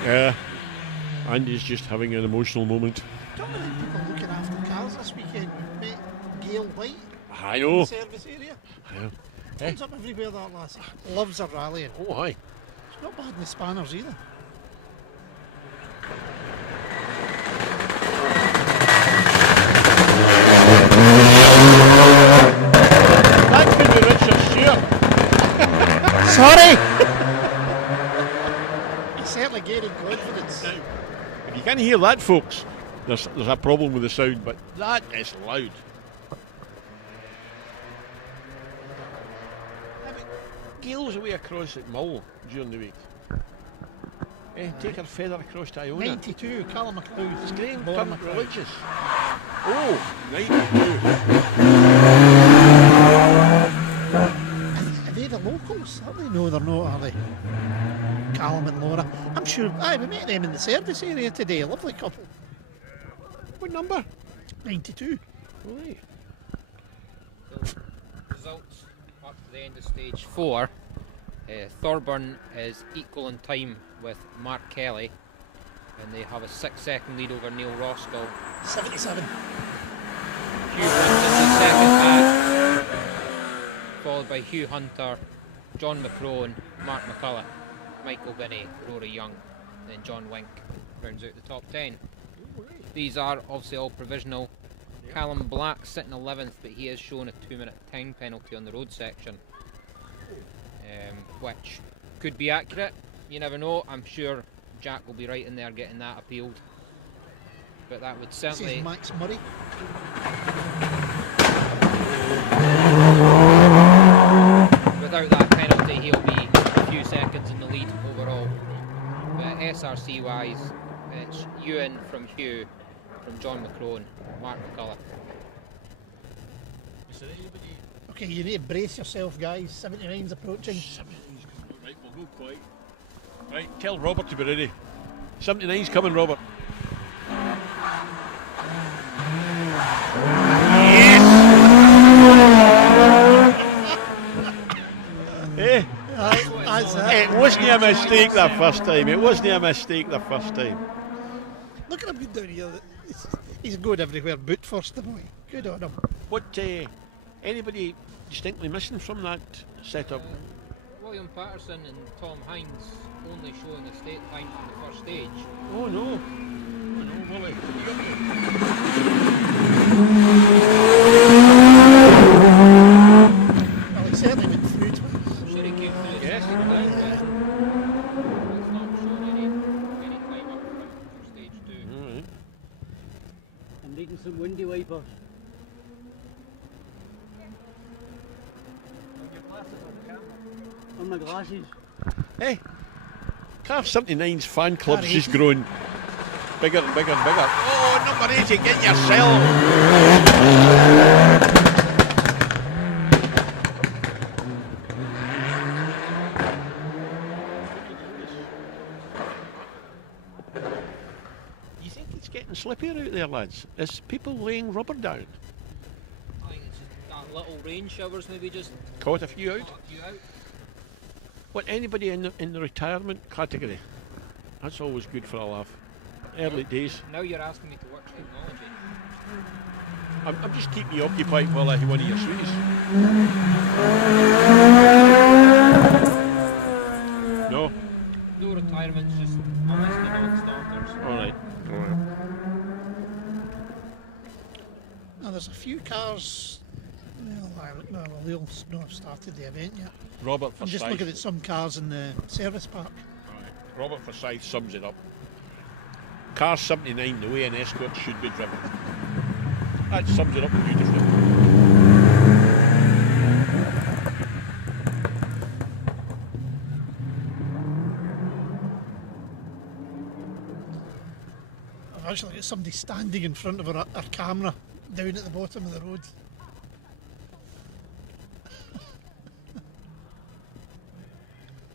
Yeah. Andy's just having an emotional moment. Don't many people looking after cars this weekend. Met Gail White I in know. the service area. Yeah. Turns up everywhere, that lassie. Loves her rallying. Oh, aye. She's not bad in the spanners either. That could be Richard Stewart. Sorry! He's certainly gaining confidence. If you can't hear that, folks, there's a problem with the sound, but that is loud. Gail's away across at Mull during the week. Take her feather across to Iona. 92, Callum McLeod. Is Graham Born turned McLeod. religious? Oh, 92. Are they the locals? Are they? No, they're not, are they? Callum and Laura. I'm sure. Aye, we met them in the service area today. A lovely couple. What number? 92. Right. So, results up to the end of stage 4. Thorburn is equal in time with Mark Kelly, and they have a 6-second lead over Neil Roskill. 77. Hugh Hunter's the second half, followed by Hugh Hunter, John McCrone, Mark McCullough, Michael Binney, Rory Young, then John Wink rounds out the top 10. These are obviously all provisional. Callum Black sitting 11th, but he has shown a 2-minute time penalty on the road section, which could be accurate. You never know. I'm sure Jack will be right in there getting that appealed. But that would This certainly... is Max Murray. Without that penalty, he'll be a few seconds in the lead overall. But SRC wise, it's Ewan from Hugh, from John McCrone, Mark McCullough. Is there anybody? Okay, you need to brace yourself, guys. 79's approaching. 79's coming. Right, we'll go quiet. Right, tell Robert to be ready. 79's coming, Robert. Yes! Aye, that's it. It wasn't a a mistake the first time. It wasn't a mistake the first time. Look at him going down here. He's going everywhere boot first, the boy. Good on him. What, anybody distinctly missing from that setup? William Patterson and Tom Hines only showing the state time from the first stage. Oh no. Oh no, Willie. Well, he certainly went through twice. Sure he came through. Yes. It's not showing any time up front for stage 2. Alright. I'm needing some windy wipers. On my glasses. Hey, Car 79's fan club's Car just 80. grown bigger and bigger and bigger. Oh, number 80, get yourself! You think it's getting slippier out there, lads? Is people laying rubber down? I think it's just that little rain showers maybe just Caught a few out? caught you out. What, anybody in the retirement category? That's always good for a laugh. Early days. Now you're asking me to work technology. I'm just keeping you occupied while I have one of your sweeties. No? No retirements, just a list of non-starters. Alright. Now, there's a few cars. Well, they'll not have started the event yet. Robert I'm just Forsyth. looking at some cars in the service park. Robert Forsyth sums it up. Car 79, the way an Escort should be driven. That sums it up beautifully. I've actually got somebody standing in front of our camera down at the bottom of the road.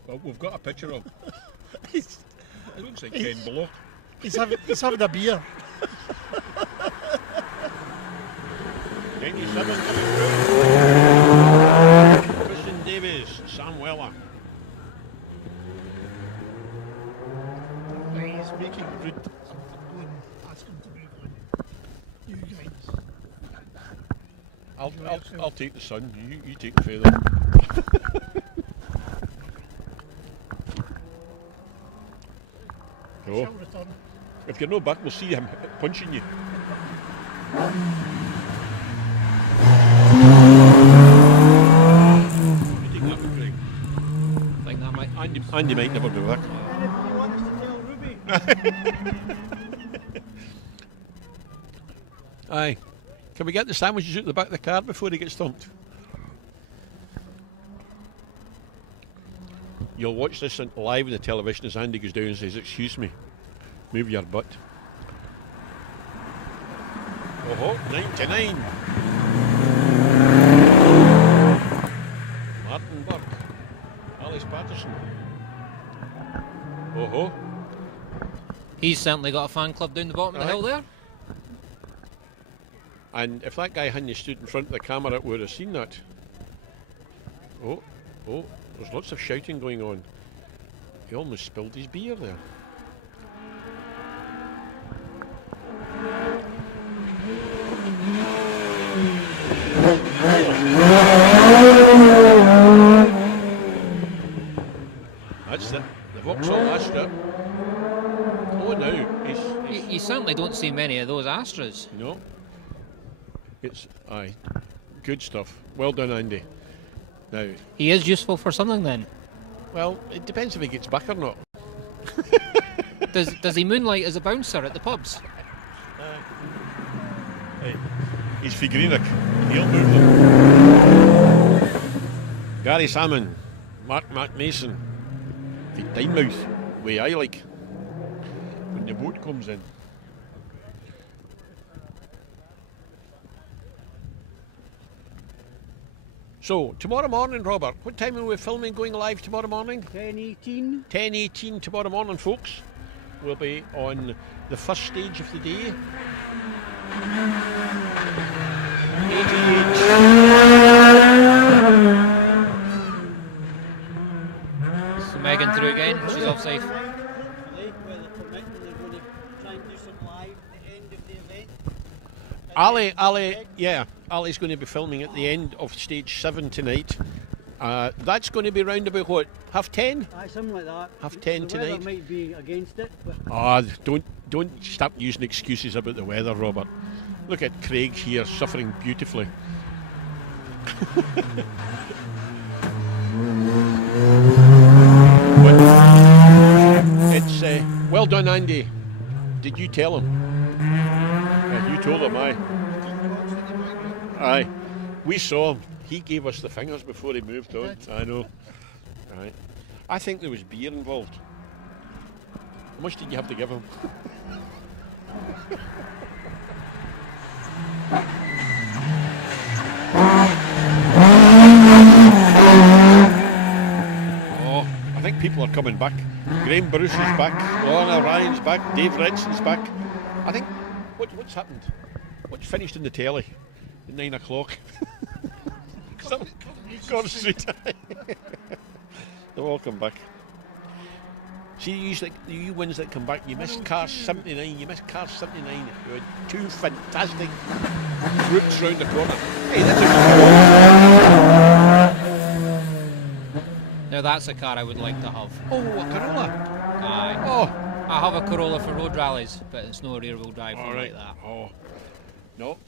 Well, we've got a picture of. He's, It looks like Ken Bullock. he's having a beer. 97 coming through. Christian Davies, Sam Weller. He's making rude. I'm going to ask him to move on. You guys. I'll take the sun. You take the feather. No. Shall return. If you're not back, we'll see him punching you. You think that would Craig? I think that might. Andy might never be back. Anything you want us to tell Ruby? Aye. Can we get the sandwiches out the back of the car before he gets thumped? You'll watch this live on the television as Andy goes down and says, "Excuse me, move your butt." Oh, 99. Martin Burke. Alice Patterson. Oh, He's certainly got a fan club down the bottom of the Aye. hill there. and if that guy hadn't stood in front of the camera, we would have seen that. Oh, there's lots of shouting going on. He almost spilled his beer there. That's it. The Vauxhall Astra. Oh, no. You certainly don't see many of those Astras. No. It's, aye. Good stuff. Well done, Andy. Now, He is useful for something then. well, it depends if he gets back or not. Does he moonlight as a bouncer at the pubs? Hey, he's Figurinic. He'll move them. Gary Salmon, Mark Mason, the Tynemouth, way I like when the boat comes in. So, tomorrow morning, Robert, what time are we filming going live tomorrow morning? 10:18. 10:18 tomorrow morning, folks. We'll be on the first stage of the day. 88. So Megan through again. live at the end of the event. Ali, yeah, Ali's going to be filming at the end of stage 7 tonight. That's going to be round about what, 10:30? Aye, something like that. 10:30 The weather tonight. might be against it, but Don't stop using excuses about the weather, Robert. Look at Craig here suffering beautifully. It's well done, Andy. Did you tell him? Yeah, you told him, aye. Aye. We saw him. He gave us the fingers before he moved on. I know. Right. I think there was beer involved. How much did you have to give him? Oh, I think people are coming back. Graham Bruce is back. Lorna Ryan's back. Dave Redson's back. I think what's happened? What's finished in the telly at 9 o'clock? God Street. They'll all come back. See, you ones that come back, you missed car 79, you missed car 79. You had 2 fantastic groups round the corner. Hey, that's Now that's a car I would like to have. a Corolla. Aye. Oh, I have a Corolla for road rallies, but it's no rear wheel drive all right. like that. Oh, no.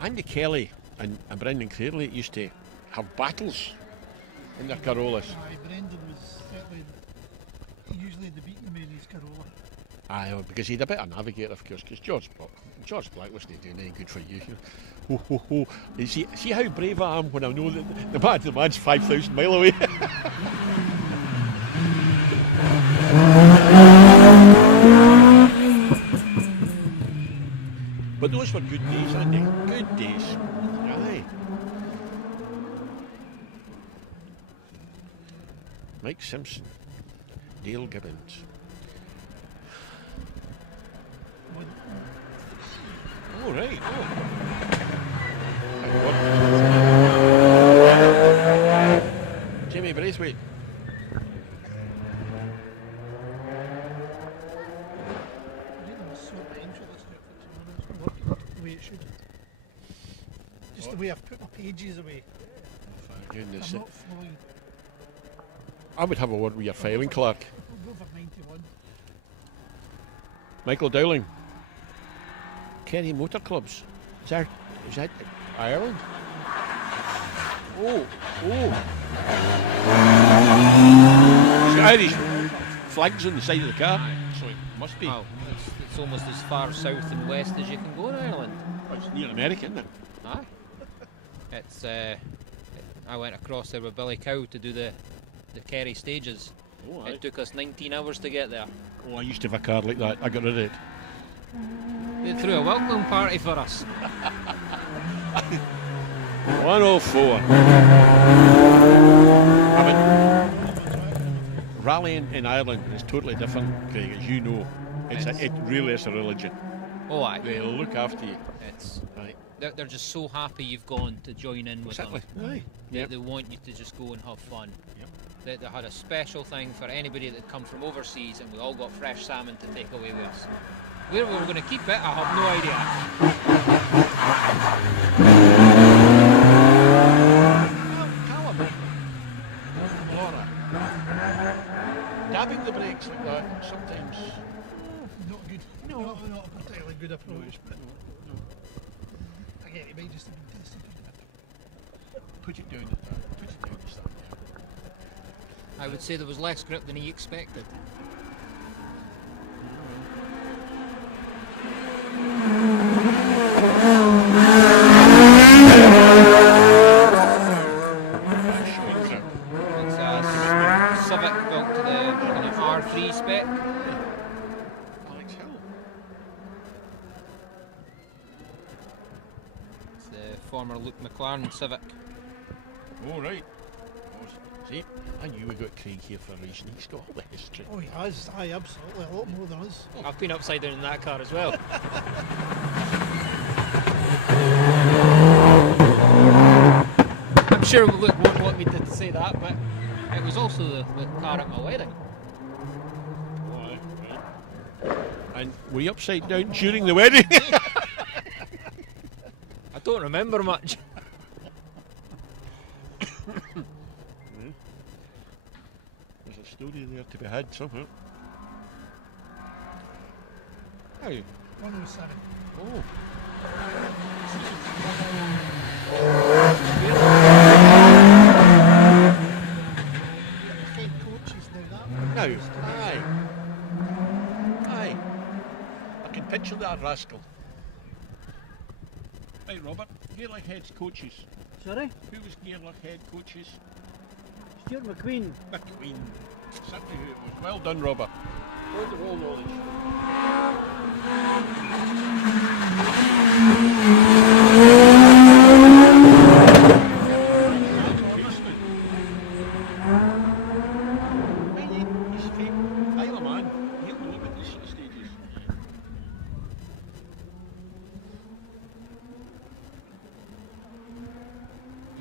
Andy Kelly and Brendan Clearley used to have battles in their Corollas. Aye, Brendan was certainly usually the beating man in his Corolla. Aye, because he had a better navigator, of course, because George Black wasn't doing any good for you. Ho, ho, ho. You see how brave I am when I know that the man's 5,000 mile away. But those were good days, Andy. Good days. Aye. Mike Simpson. Dale Gibbons. Oh, right. Oh. Jamie Braithwaite. The way it should. Just the way I've put my pages away. For goodness I'm sake. not flowing. I would have a word with your filing clerk. I'll go for 91. Michael Dowling. Kerry Motor Clubs. Is that Ireland? Oh. It's Irish flags on the side of the car. So it must be. Well, it's almost as far south and west as you can go in Ireland. It's near America, isn't it? Aye. It's I went across there with Billy Cow to do the Kerry stages. Oh, aye. It took us 19 hours to get there. Oh, I used to have a car like that. I got rid of it. They threw a welcome party for us. 104. Rallying in Ireland is totally different, Craig, as you know. It really is a religion. Oh, aye. They look after you. It's Right. they're just so happy you've gone to join in with Exactly. them. Aye. They want you to just go and have fun. Yep. They had a special thing for anybody that come from overseas, and we all got fresh salmon to take away with us. Where we were going to keep it, I have no idea. Callum. Laura. Dabbing the brakes like that sometimes. Not good. No. Not a particularly good approach, but again, it might just have been tested. Put it down at that. Put it down to start. I would say there was less grip than he expected. It's a Civic built to the kind of R3 spec. Alex Hill. It's the former Luke McLaren Civic. Oh, right. Oh, see, I knew we got Craig here for a reason. He's got all the history. Oh, he has. Aye, absolutely. A lot more than us. I've been upside down in that car as well. I'm sure Luke won't want me to say that, but it was also the car at my wedding. Oh, aye, right. And were you upside down during the wedding? I don't remember much. There's a story there to be had somehow. How? 107. Oh. Head coaches now that. Now, aye. Aye. I can picture that rascal. Right, Robert, Gaelic heads coaches. Sorry? Who was Gaelic head coaches? Stuart McQueen. McQueen. Certainly who it was. Well done, Robert. Hold the roll knowledge. He's fake. Isle man. He'll know about these sort of stages.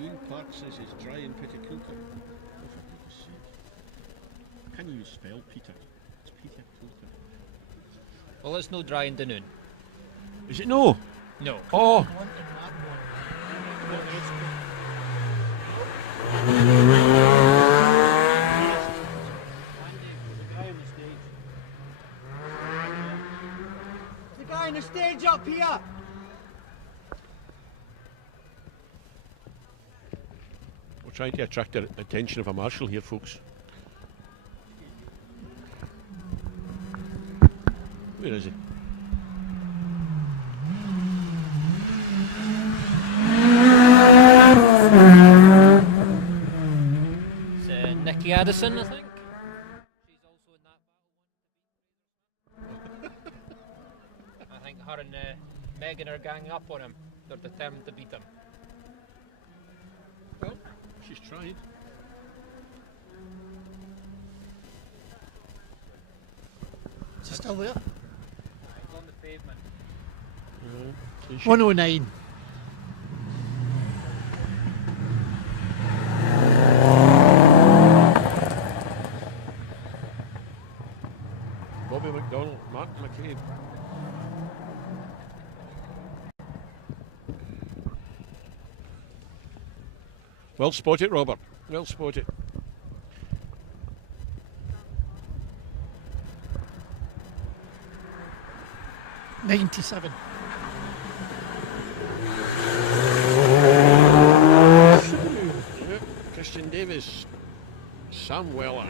Ian Park says he's dry in Petticoat. Can you spell Peter? It's Peter Coulter. Well, it's no dry in Dunoon. Is it no? No. Oh, The guy on the stage up here! we're trying to attract the attention of a marshal here, folks. Where is he? It's Nikki Addison, I think. She's also in that battle. I think her and Megan are ganging up on him. They're determined to beat him. Well, she's tried. Is it still there? He's on the pavement. Is she? 109. Bobby McDonald, Martin McCabe. Well spotted, Robert. Well spotted. '97. Yeah. Christian Davis. Sam Weller.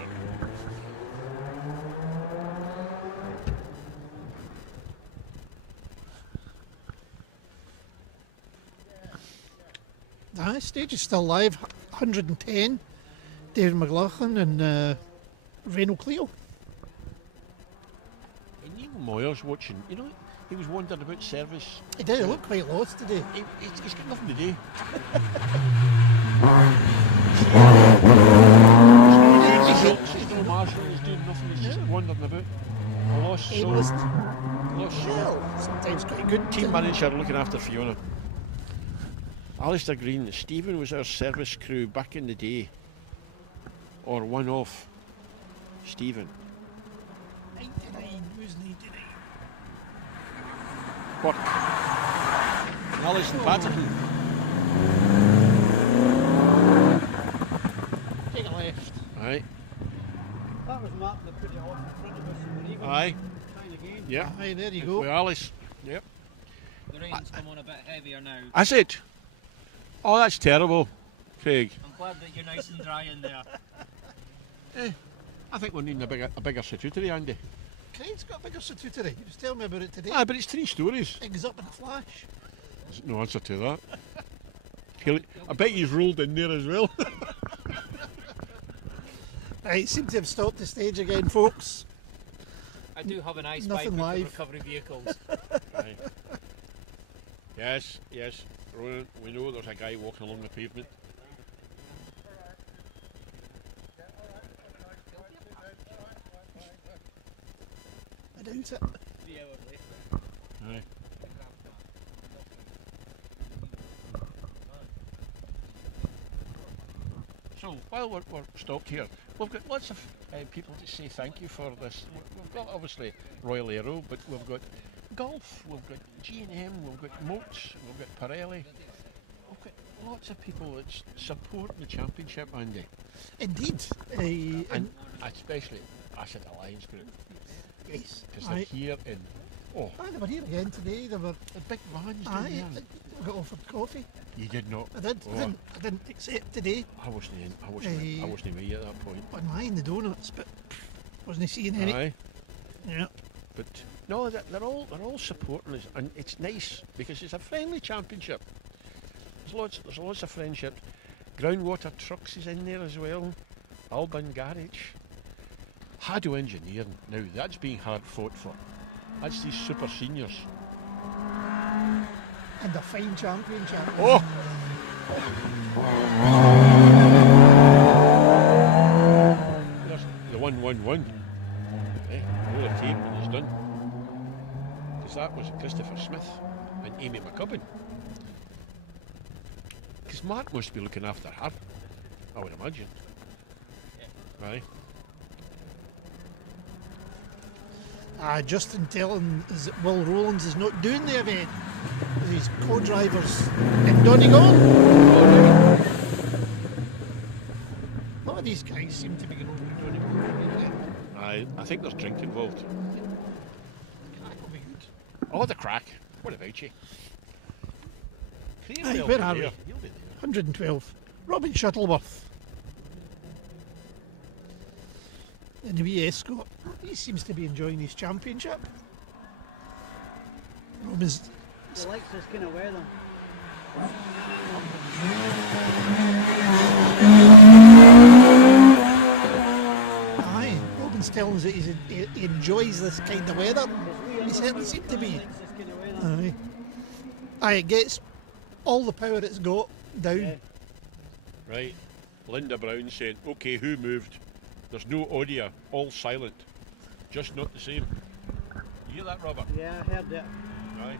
The stage is still live. 110. David McLaughlin and Reno Cleo. And Neil Moyer's watching. You know, he was wondering about service. He did look quite lost today. He's got nothing to do. He's no marshal, he's doing nothing, he's just wandering about. A lost soul. Aimless. Lost soul. Well, sometimes quite good. Team manager looking after Fiona. Alistair Green, Stephen was our service crew back in the day. Or one off. Stephen. 99. Who's 99? What? Alison Patterson. Take a left. Aye. That was Mark that put it off in front of us and we're even Aye. trying again. Yeah. Aye, there you With go. Alice. Yep. The rain's come on a bit heavier now. I said. Oh, that's terrible, Craig. I'm glad that you're nice and dry in there. I think we're needing a bigger statutory, Andy. Craig's got a bigger statutory. He was telling me about it today. Aye, but it's 3 stories. Eggs up in a flash. There's no answer to that. I bet he's rolled in there as well. Right, seem to have stopped the stage again, folks. I do have an ice Nothing pipe live. with recovery vehicles. Aye. Yes, yes, Ronan, we know there's a guy walking along the pavement. I doubt it. 3 hours later. Aye. Russell, while we're stopped here, we've got lots of people to say thank you for this. We've got obviously Royal Aero, but we've got Golf, we've got G&M, we've got Moats, we've got Pirelli. We've got lots of people that support the championship, Andy. Indeed. And especially Asset Alliance Group. Yes. Because they're here in... Oh, They were here again today. They were. the big vans down Aye, there. I got offered coffee. You did not? I did. Oh, I didn't accept today. I wasn't with you at that point. Online the donuts, but wasn't seeing any. Aye. Yeah. But no, they're all supporting us, and it's nice because it's a friendly championship. There's lots of friendship. Groundwater Trucks is in there as well. Alban Garage. Haddo Engineering. Now that's being hard fought for. That's these super seniors. And a fine championship. Oh! There's the 1-1-1. All the team when it's done. Because that was Christopher Smith and Amy McCubbin. Because Mark must be looking after her, I would imagine. Aye. Justin telling us that Will Rowlands is not doing the event with his co-drivers in Donegal. A lot of these guys seem to be going over to Donegal. Aye, I think there's drink involved. That will be good. Oh, the crack. What about you? Aye, where are we? He'll be there. 112. Robin Shuttleworth. And the wee Escort. He seems to be enjoying his championship. Robin's. He likes this kind of weather. Aye, Robin's telling us that he enjoys this kind of weather. He certainly seems to be. Likes this kind of weather. Aye. Aye, it gets all the power it's got down. Yeah. Right. Linda Brown saying, okay, who moved? There's no audio, all silent. Just not the same. You hear that, Robert? Yeah, I heard that. Aye.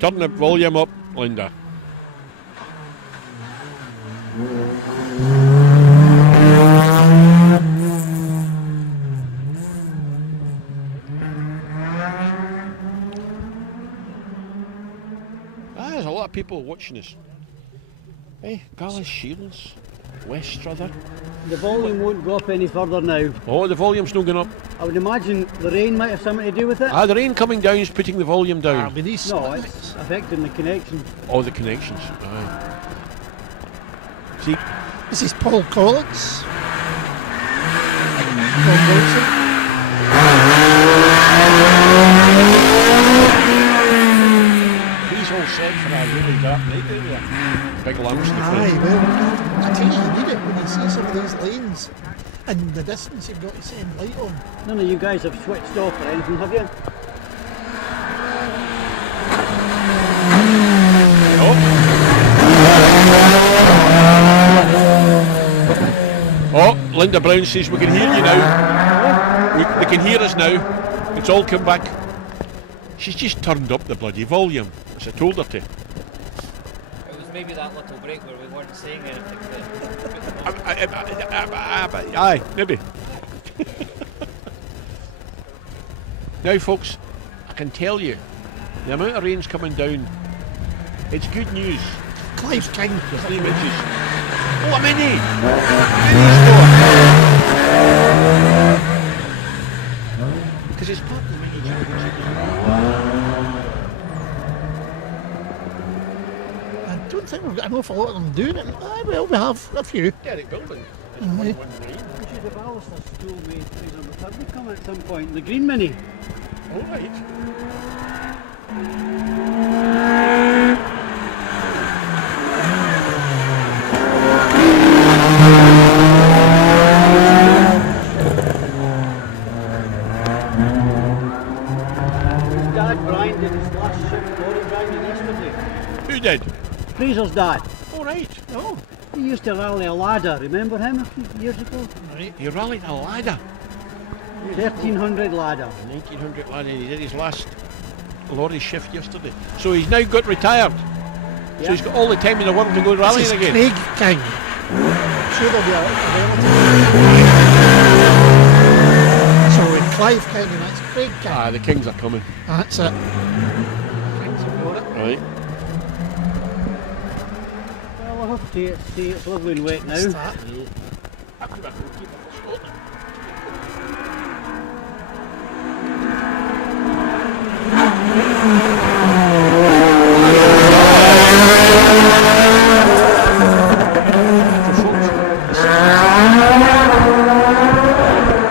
Turn the volume up, Linda. There's a lot of people watching us. Hey, Gallus Shields, West Strother. The volume won't go up any further now. Oh, the volume's not going up. I would imagine the rain might have something to do with it. The rain coming down is putting the volume down. With these No, splits. it's affecting the connection. Oh, the connections. Aye. See, This is Paul Collins. Paul Wilson. he's all set for a really dark night area. Big lamps in the front. Aye, well, I tell you, you need it when you see some of these lanes and the distance you've got to send light on. None of you guys have switched off or anything, have you? Oh, Linda Brown says we can hear you now. They can hear us now. It's all come back. She's just turned up the bloody volume, as I told her to. It was maybe that little break where we weren't saying anything. Aye, maybe. Now, folks, I can tell you, the amount of rain's coming down, it's good news. Clive's king. There's 3 inches. Oh, a mini! Because it's part of the mini championship. I don't think we've got an awful lot of them doing it. Aye, well, we have a few. Derek Bilman. It's Aye. 119. We should have Alistair Stool made Fraser McCurdy come at some point. The green mini. All right. Dad Brian did his last shift lorry driving yesterday. Who did? Fraser's dad. All right. Oh, He used to rally a ladder. Remember him a few years ago? right. He rallied a ladder. 1300 ladder. 1900 ladder. He did his last lorry shift yesterday. So he's now got retired. So Yeah. he's got all the time in the world to go This rallying is again. Craig King. sure there'll be a relative. So with Clive counting, that's Craig counting. Ah, the Kings are coming. That's it. Kings have got it. Right. Well, I have to say it's lovely and wet now. Start.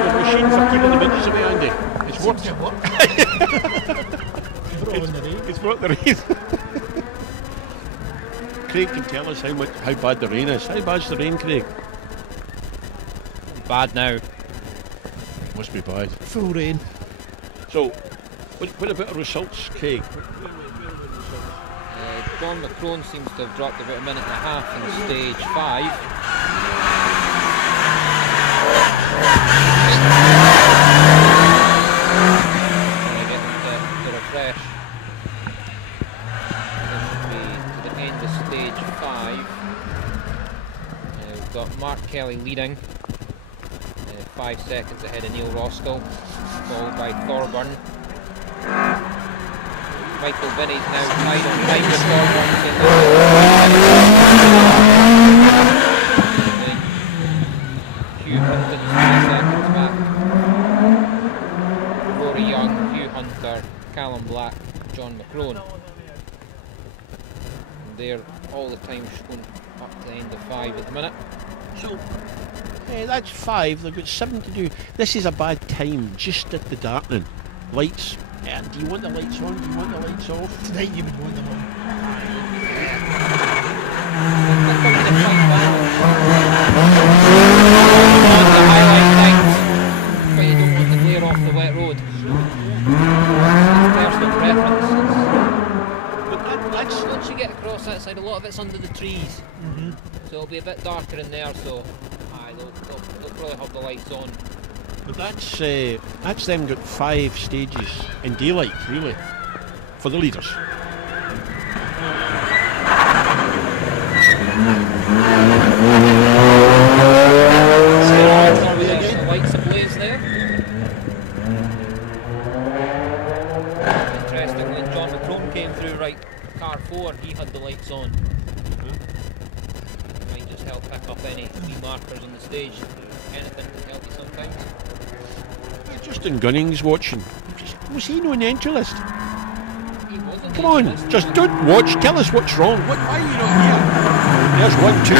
The machine for keeping the windows away, Andy. It's Seems worked. to have worked. Throw in the rain. It's brought the rain. Craig can tell us how bad the rain is. How bad's the rain, Craig? Bad now. Must be bad. Full rain. So, what about the results, Craig? John McCrone seems to have dropped about a minute and a half in stage 5. Trying to get him to refresh. This should be to the end of stage 5. We've got Mark Kelly leading, 5 seconds ahead of Neil Roskill, followed by Thorburn. Michael Binney's now tied on time with Thorburn. Hugh Hunter 3 seconds back. Rory Young, Hugh Hunter, Callum Black, John McCrone. And they're all the time shown up to the end of 5 at the minute. So, that's 5. They've got 7 to do. This is a bad time, just at the darkening. Lights. Do you want the lights on? Do you want the lights off? Tonight you would want them on. But you don't want to glare off the wet road. It's personal preference. But Once you get across that side, a lot of it's under the trees. So it'll be a bit darker in there, so they'll probably have the lights on. But that's them got 5 stages in daylight, really, for the leaders. The lights ablaze there. Interesting, when John McCrone came through right car 4, he had the lights on. Might just help pick up any wee markers on the stage. Anything can help you sometimes. Justin Gunning's watching. Was he no an entry list? He wasn't. Come on, just don't watch. Tell us what's wrong. Why are you not here? There's 1, 2, 2.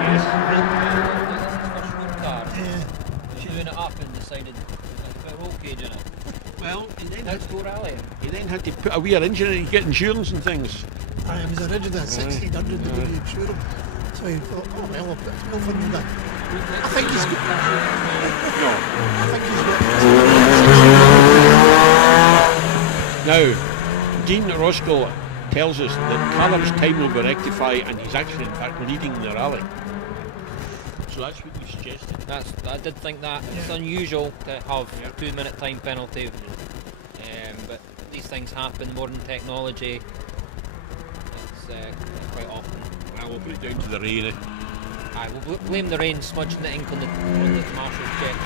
Yes. She's doing it up and decided to put a roll cage in it. Well, and then Let's go rally. he then had to put a wee engine in and get insurance and things. I was originally at 1600 to do the insurance. So he thought, oh well, I'll put no fun in that. I think he's got. No. I think he's got. Now, Dean Roskill tells us that Callum's time will be rectified and he's actually in fact leading the rally. So that's what you suggested. I did think that. It's unusual to have a 2-minute time penalty. But these things happen, modern technology. It's quite often. I will put it down to the rain. I will blame the rain smudging the ink on the marshal's jet.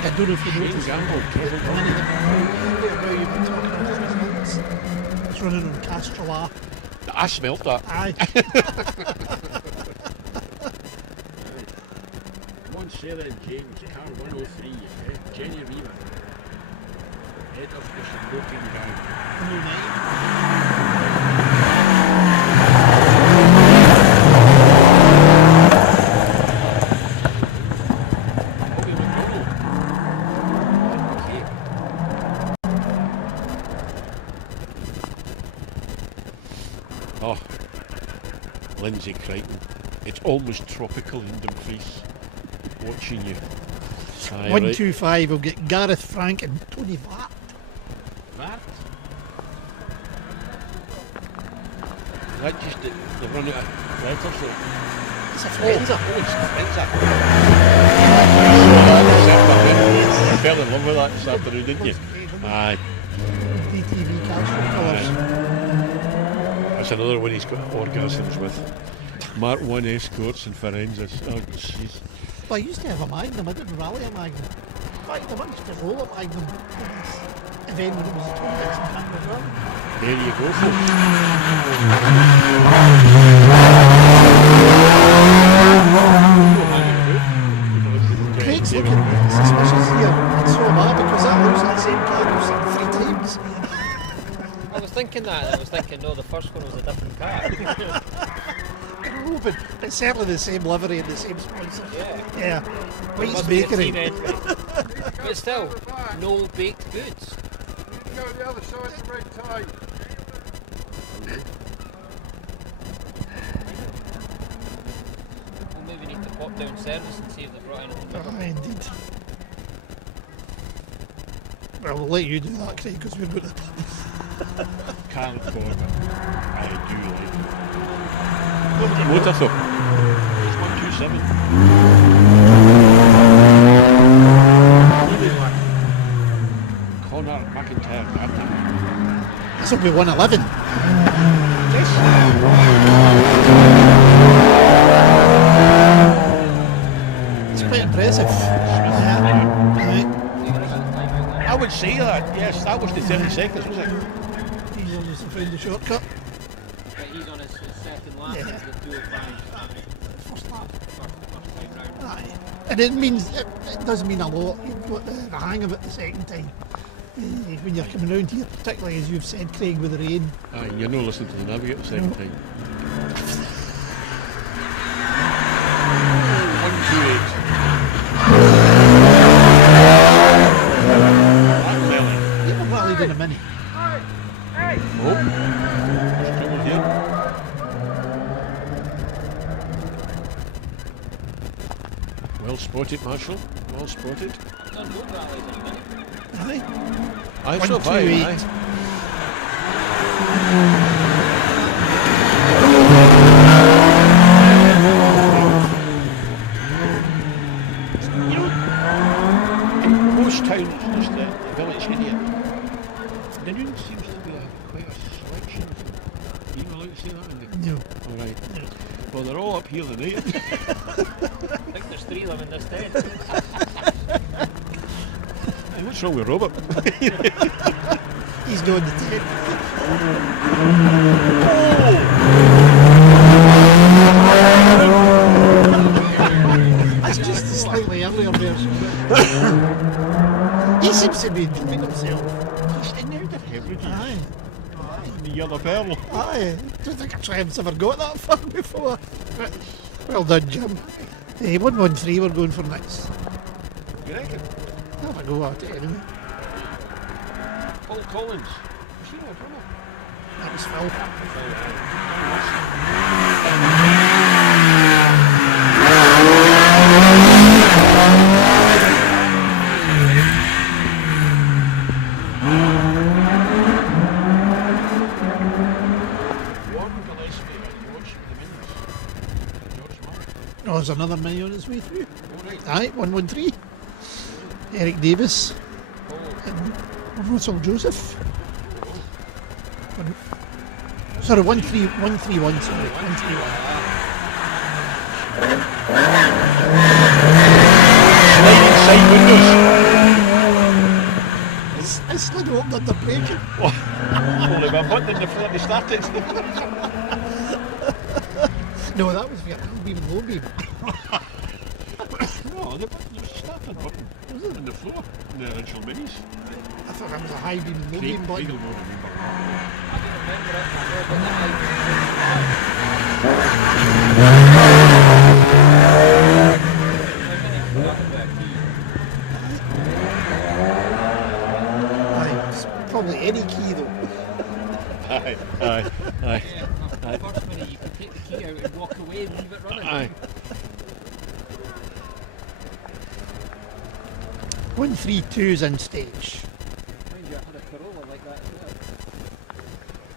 I don't know if you Shane noticed. Gamble, Kevin One of the where you've been talking about results. It's running on Castrolá. I smelt that. Aye. One Sarah and James, car 103, Jenny Reaver. Head of the supporting guy. 109. Oh, Lindsay Crichton. It's almost tropical in Dumfries. Watching you. Aye, 125 will get Gareth Frank and Tony Vart. That? that just they run out of letters? It's a Frenza. Oh, it's Frenza. You fell in love with that this afternoon, didn't you? Aye. DTV Castro colours. That's another one he's got orgasms with. Mark 1 Escorts and Firenzas. Oh, jeez. Well, I used to have a Magnum. I didn't rally a Magnum. In fact, I managed to roll a Magnum for this event when it was a 26 and Canada as well. There you go, folks. Craig's looking suspicious here, and so am I, because that looks like the same car I've seen 3 times. I was thinking that, and I was thinking, no, the first one was a different car. Oh, but it's certainly the same livery and the same sponsor. Yeah. Yeah. White's Must be a Bakery. team entry. But still, no baked goods. Go the other side of the red tie. We'll maybe need to pop down service and see if they've brought anything with them. Indeed. Well, we'll let you do that, Craig, because we're going to... Can't afford it. I do like it. Motor though. It's 127. Connor McIntyre. This will be 111. It's quite impressive. Yeah. Right. I would say that, yes, that was the 30 seconds, was it? He's obviously found the shortcut. But he's on his second lap Yeah. into the 205. First lap. First time round. Aye. And it means, it does mean a lot. You've got the hang of it the second time. When you're coming round here, particularly as you've said, Craig, with the rain. Aye, you're not listening to the navigator the second time. 128. You were rallied in a mini. Oh, there's trouble here. Well spotted, Marshall. Well spotted. Done road rallies in a minute. Aye. I survived. 128. You know, in most towns, just the village area, Dunoon seems to be quite a selection. Are you allowed to say that? No. All right. Well, they're all up here tonight. I think there's 3 of them in this tent. Hey, what's wrong with Robert? He's going to take. That's just a slightly earlier version. He seems to be enjoying himself. He's in out of hemorrhages. Aye. The yellow pearl. Aye. Don't think a tramp's ever got that far before. Well done, Jim. Hey, 113 we're going for next. You reckon? Have a go at it anyway. Paul Collins. Was he not a drummer? That was Phil. Warren Gillespie, I watched the Minions. George Martin. Oh, there's another mini on its way through. All right. Aye, 113. Eric Davis. And Russell Joseph. Sorry, 131, sorry, 131. Sliding side windows. I slid open under braking. Only my button in the front they started. No, that was Vietnam beam and low beam. No, the starting button wasn't on the floor in the original Minis. I thought that was a high beam and low beam Craig button. will know the wee button. I don't remember it. I know about Aye, it's probably any key though. Aye, aye, aye. the first minute you can take the key out and walk away and leave it running. Aye. 132's in stage. Mind you, I had a Corolla like that as well.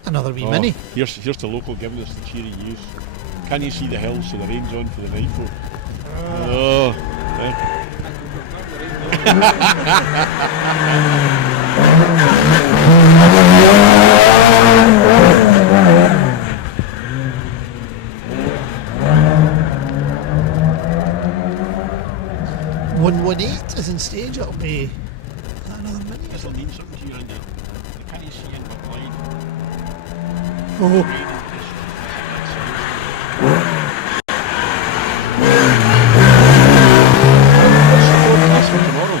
Another wee Oh, mini. Here's the local giving us the cheery news. Can you see the hills? So the rain's on for the night folk. Oh. eh? 118 is in stage. It'll be another mini. This will mean something to you, Andy. Can you see in my blind? Oh, That's for tomorrow.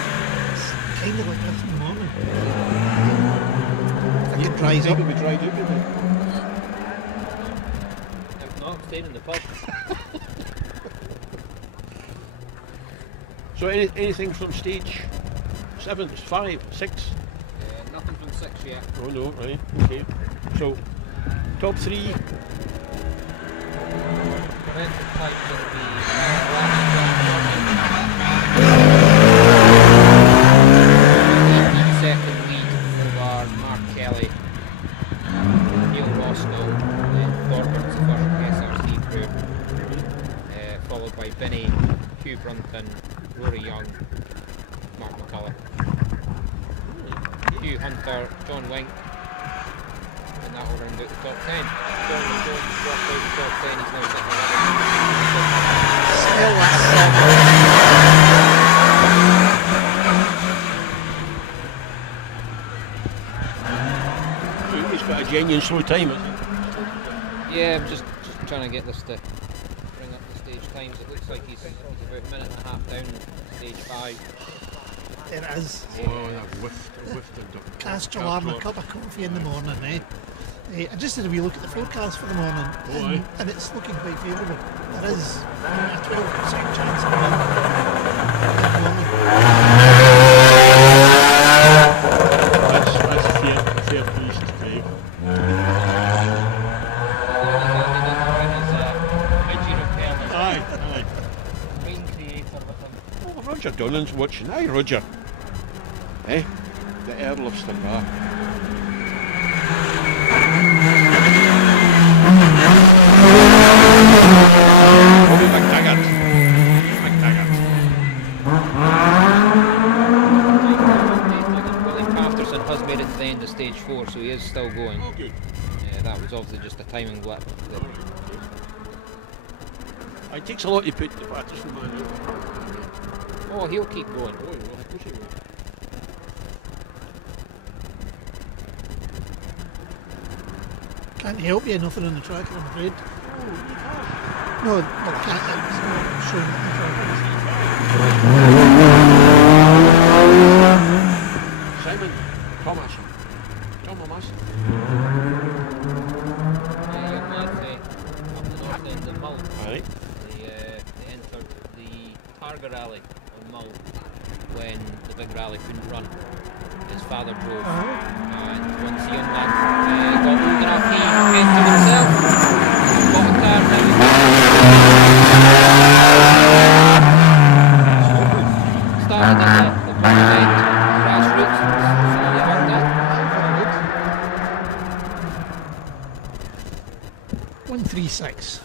kind of like this in the morning. I think it dries up. Maybe we dried out, maybe. If not, I'm staying in the pub. So anything from stage 7, 5, 6? Nothing from 6 yet. Oh no, right, okay. So, top 3, Current time will be second lead over Mark Kelly, Neil Roscoe, then Thorburn, the first SRC crew, followed by Vinny, Hugh Brunton, Rory Young, Mark McCullough, Hugh Hunter, John Wink, and that will round out the top 10. John Jones dropped out the top 10, he's now sitting Still that's he's got a genuine slow time, hasn't Yeah, I'm just trying to get this to bring up the stage times. It looks like he's about a minute and a half down stage 5. There it is. he? Oh, that whiffed and Castellar and a cup of coffee in the morning, eh? I just had a wee look at the forecast for the morning, and it's looking quite favourable. There is a 12% chance of wind. That's a fair place to drive. Aye. Rain creator with him. Oh, Roger Dunoon's watching. Aye, Roger. Eh? The Earl of Stirbar. Bobby McTaggart. William Patterson has made it to the end of stage 4, so he is still going. Oh, good. That was obviously just a timing blip. It takes a lot to put the Patterson man out. Oh, he'll keep going. Oh, well, of course he will. Can't help you, nothing on the track, I'm afraid. No, well, can't help you. It's not showing on the track. Simon Thomas. Young lad up the north end of Mull. Aye. They entered the Targa rally on Mull when the big rally couldn't run. His father drove, and once the young lad got old enough, he entered himself. Got a car now. Started at the bottom end, grassroots, slowly worked up. 136.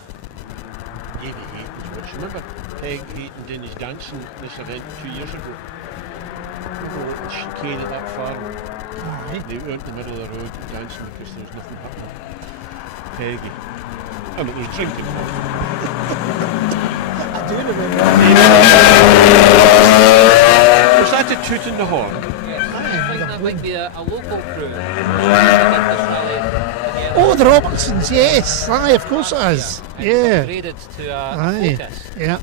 Davey Hayton's watch. Remember Peg Hayton doing his dancing at this event 2 years ago? Remember what chicane at that farm? Aye. They were in the middle of the road dancing because there was nothing happening. Peggy. And it was drinking. I do remember. Was that the toot in the horn? Yes, I think that might be a local crew. Oh, the Robertsons, yes. Aye, of course it is. Yeah. Upgraded to a Aye. Focus. Yeah.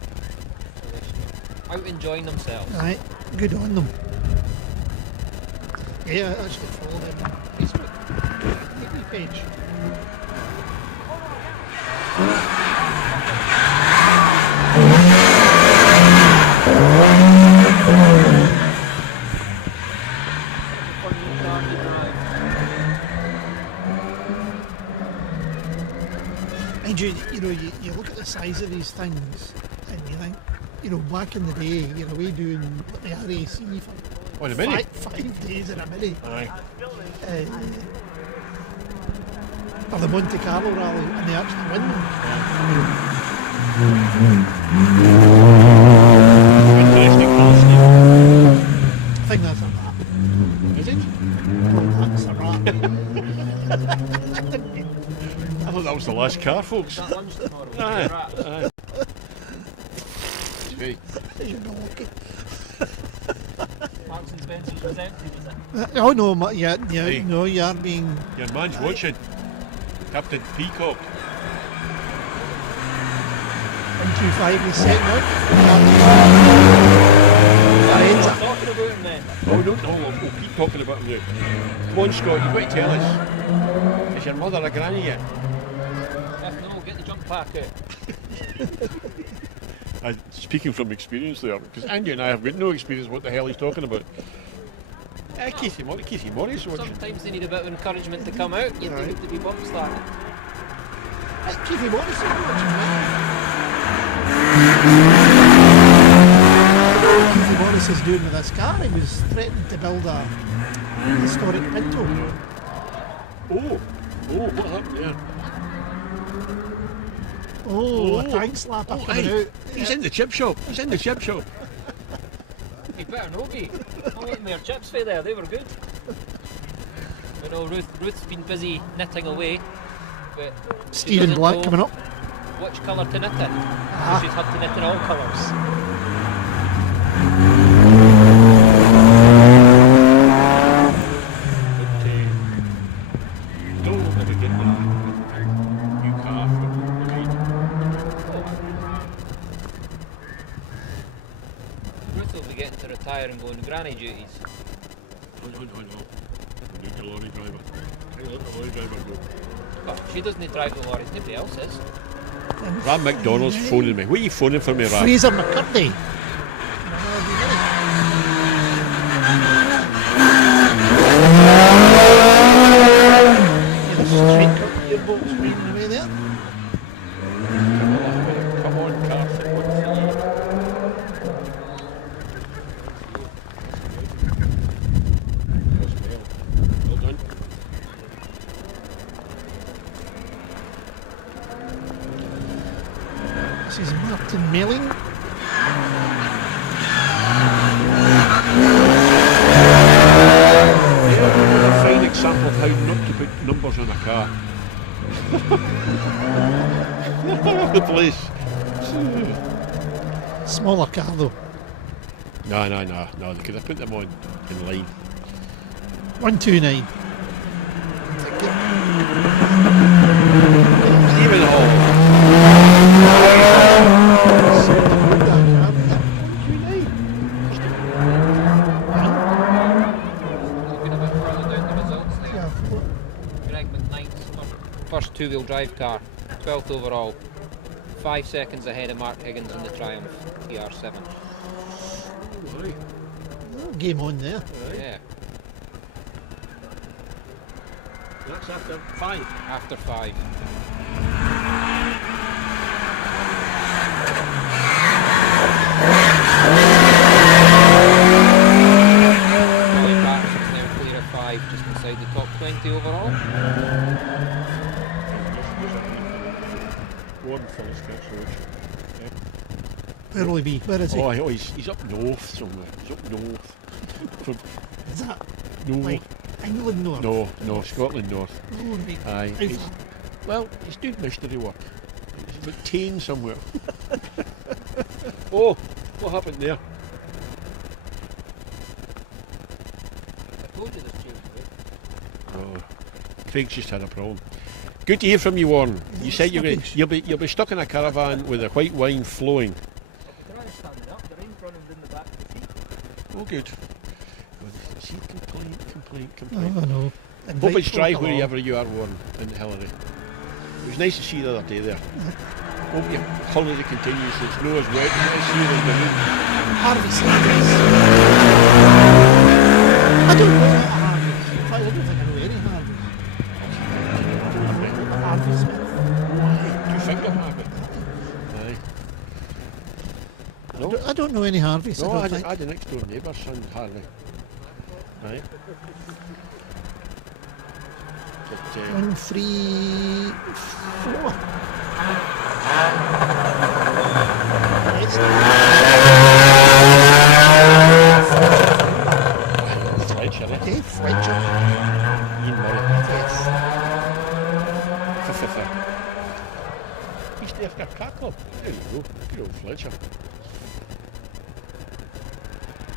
Out enjoying themselves. Aye. Good on them. Yeah, I actually follow them on Facebook. TV page. And you look at the size of these things and you think, back in the day, we doing the RAC for On a mini? 5 days in a mini. Aye. Or the Monte Carlo rally, and they actually win them. Interesting call, I think that's a wrap. Steve. Is it? That's a wrap. I thought that was the last car, folks. That lunch tomorrow. Aye, Rats. aye. Hey, You're not lucky. Marks and Spencer's was empty, was it? Oh no, Hey. no, you are being. your man's watching. Captain Peacock. 125 is setting out. That ends Stop it. talking about him then. Oh, no, we'll keep talking about him now. Come on, Scott, you've got to tell us. Is your mother a granny yet? If no, get the jump pack out. Speaking from experience there, because Andy and I have got no experience what the hell he's talking about. Casey Morris watching. Sometimes they need a bit of encouragement to come out. You need to be bump started. Keithy Morris. Keithy Morris is doing with this car. He was threatening to build a historic Pinto. Oh, what happened there? Oh, a tank slapper coming aye. out. He's in the chip shop. You better know me. I'll let me your chips for there, they were good. But no, Ruth's been busy knitting away. But she Stephen doesn't Black know coming up. which colour to knit in. Ah. She's had to knit in all colours. Don't look like a good one. New car for the ride. Ruth will be getting to retire and go on granny duties. Hold on. Need the lorry driver. Let the lorry driver go. But she doesn't drive the lorries, nobody else is. Ram McDonald's phoning me. What are you phoning for me, Ram? Fraser McCurdy. Straight cut gearbox speeding away there. Come on, Carson. What's he? Well done. This is Martin Melling. A fine example of how not to put numbers on a car. The police. Smaller car though. No, they could have put them on in line. 129. Stephen Hall. Looking a bit further down the results there. Greg McKnight's first two-wheel drive car, 12th overall. 5 seconds ahead of Mark Higgins in the Triumph TR7. Game on there. Yeah, That's after 5. after 5. Molly Patterson's now clear of 5, just inside the top 20 overall. One Phyllis Catch Road. Where will he be? Where is he? Oh, he's up north somewhere. He's up north. From Is that no, like England north? no, Scotland north. Oh, big Aye. out He's, far. well, he's doing mystery work. He's about Tain somewhere. Oh, what happened there? I told you this change, Oh, Craig's just had a problem. Good to hear from you, Warren. You said you'll be stuck in a caravan with the white wine flowing. The guy's standing up, the rain's running down the back of the seat. Oh, good. See, complaint. Oh, no. Hope it's dry Invite folk wherever you are, Warren, in Hillary. It was nice to see you the other day there. Hope your holiday continues. It's no as wet as it is here in Dunoon. along. Harvey Sanders. I don't know what Harvey. In fact, I don't think I know any Harvey. Harvey Smith. Do you think of Harvey? Aye. No? I don't know any Harveys. No, I I don't had, think. I had a next door neighbour's son, Harvey. Aye. But, 1, 3, 4. Fletcher, eh? Okay, Fletcher. Ian Murray. Yes. Used to have a car club. There you go. Good old Fletcher.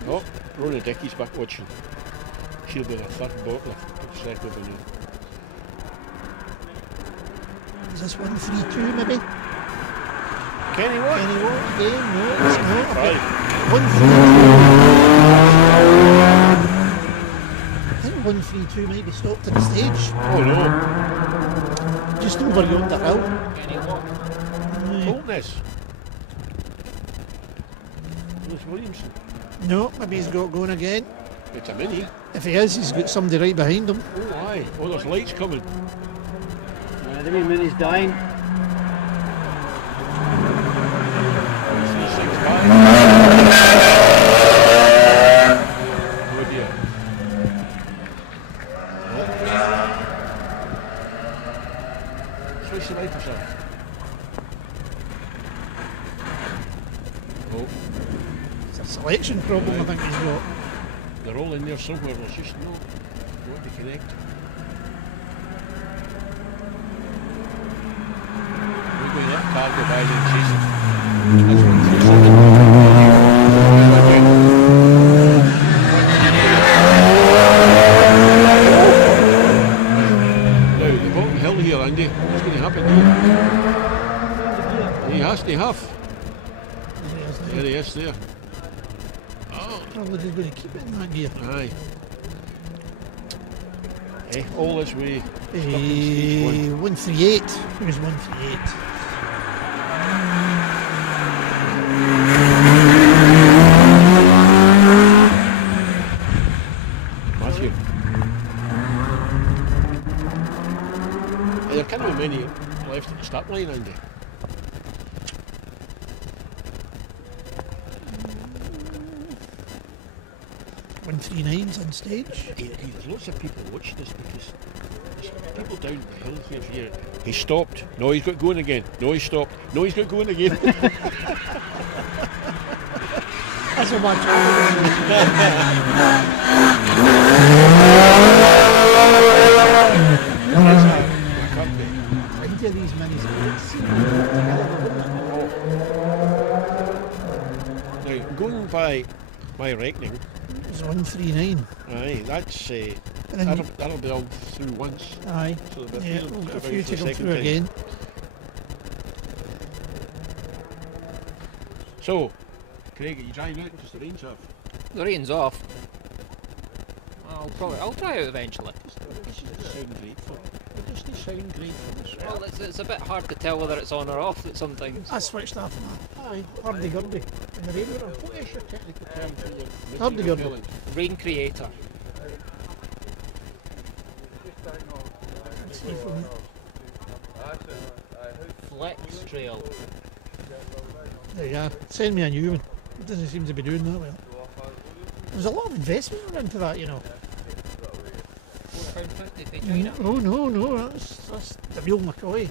Oh, Rona Dickey's back watching. She'll be the third bottler. Second of the new. Is this 1, 3, 2 maybe? Kenny what? Kenny Watt again? No, it's not. Okay. Right. 1, 3, 2. I think 1, 3, 2 might be stopped at the stage. Oh no. Just over yonder hill. Kenny Watt. Boltness. Lewis Williamson. No, maybe he's got going again. It's a mini. If he is, he's got somebody right behind him. Oh aye. Oh, there's lights coming. The wee mini's dying. 365. Oh dear. Slice the wiper, sir. Oh, It's a selection problem, I think he's got. they're all in there somewhere. There's just no what to connect. We're going to let car go by and chase it. That's what it's now, the bottom hill here, Andy, what's going to happen here? He has to have. There he is there. Oh, Probably just going to keep it in that gear. aye. All this way. Stuck in stage 1. 138. Who's 138? Matthew. There can't be many left at the start line, Andy. One 139's on stage. There's lots of people watching this because there's people down the hill here. He stopped. No, he's got going again. No, he stopped. No, he's got going again. That's a match. Plenty of these minis. Now, going by my reckoning, It's 139. aye, that's And then that'll be all through once. aye. So there'll be Yeah, a few we've got a about few the to come second through time. again. So, Craig, are you driving out because the rain's off? The rain's off. I'll try it eventually. This doesn't sound grateful. It doesn't sound grateful. Well, it's a bit hard to tell whether it's on or off sometimes. I switched off my Aye. hurdy-gurdy in the radio. What is your technical term for your Hurdy-gurdy. repellent? Rain creator. See from Flex trail. there you are. Send me a new one. It doesn't seem to be doing that well. There's a lot of investment went into that, you know. £4.50 for China. Oh no, that's the real McCoy.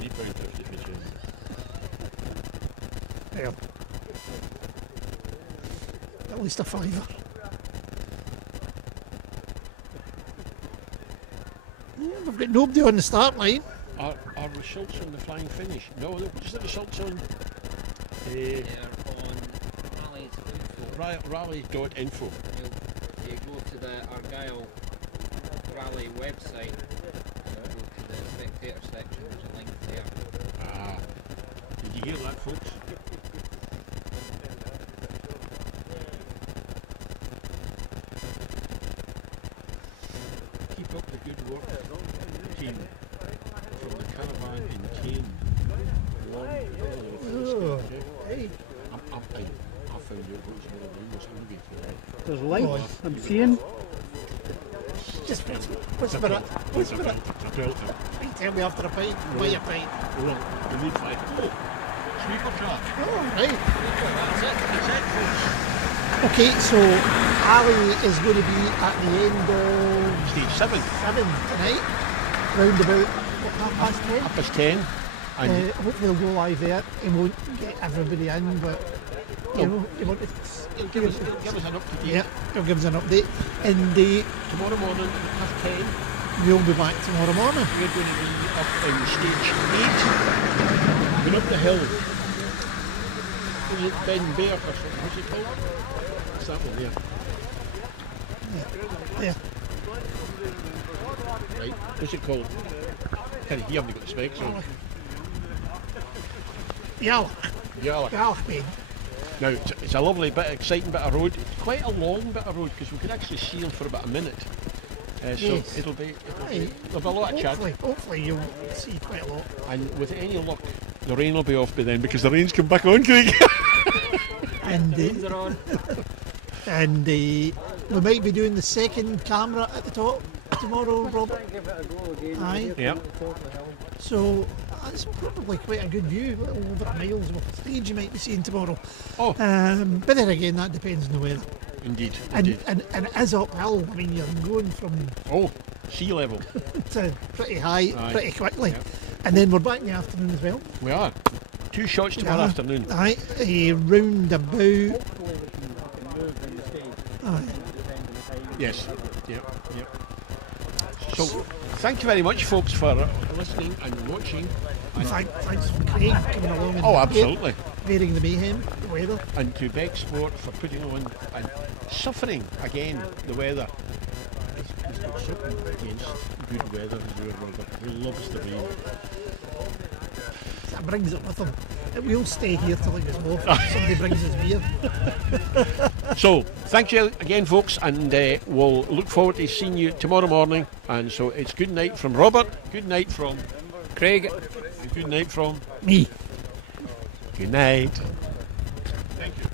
£3.50 for China. Well, at least a fiver. Yeah, we've got nobody on the start line. Are results on the flying finish? No, just the results on They're on rallies.info. rally.info. You go to the Argyll rally website, go to the spectator section, there's a link there. Ah, did you hear that, folks? Keep up the good work, team. From the caravan in Kane. Oh, hey. I found out what was going on was hungry for that. There's lights, I'm seeing. Just whisper it. Whisper it. You tell me after a pint. Buy a pint. Oh, we need 5. Oh, sweeper car. Oh, right. That's it. That's it, folks. Okay, so Ali is going to be at the end of Stage 7. 7 tonight, round about what, 10:30. 10. And Hopefully he'll go live there. He won't get everybody in, but you know, he won't. he'll give us an up-to-date. Yeah, he'll give us an update. And Tomorrow morning, 10:30, we'll be back tomorrow morning. we're going to be up in stage 8. Going up the hill. Is it Ben Bear or something? What's it called? What's that one there? Yeah. Right, what's it called? You haven't got the specs on. Yeah, Yeah. yeah, man. Now, it's a lovely bit, exciting bit of road. It's quite a long bit of road because we could actually seal for about a minute. So Yes. it'll be Aye. there'll be a lot of chat. Hopefully you'll see quite a lot. And with any luck, the rain will be off by then because the rain's come back on, Craig. And we might be doing the second camera at the top tomorrow, Robert. Give it a go again. Aye. Yep. So that's probably quite a good view, a little over a miles of stage you might be seeing tomorrow. Oh. But then again, that depends on the weather. Indeed. And, Indeed. and it is uphill. I mean, you're going from Oh, sea level. to pretty high Aye. pretty quickly. Yep. And then we're back in the afternoon as well. We are. 2 shots tomorrow Yeah. afternoon. Aye, round about. Hopefully we can move in the stage. Aye. Yes. Yep. Yep. So, thank you very much, folks, for listening and watching. Thanks for Craig coming along and Oh, absolutely. varying the mayhem, the weather. And to Beck Sport for putting on and suffering again the weather. He's got something against good weather as well, Robert. He loves the rain. That brings it with him. We'll stay here till it goes off. Somebody brings us beer. So, thank you again, folks, and we'll look forward to seeing you tomorrow morning. And so it's good night from Robert, good night from Craig. and good night from Me. good night. Thank you.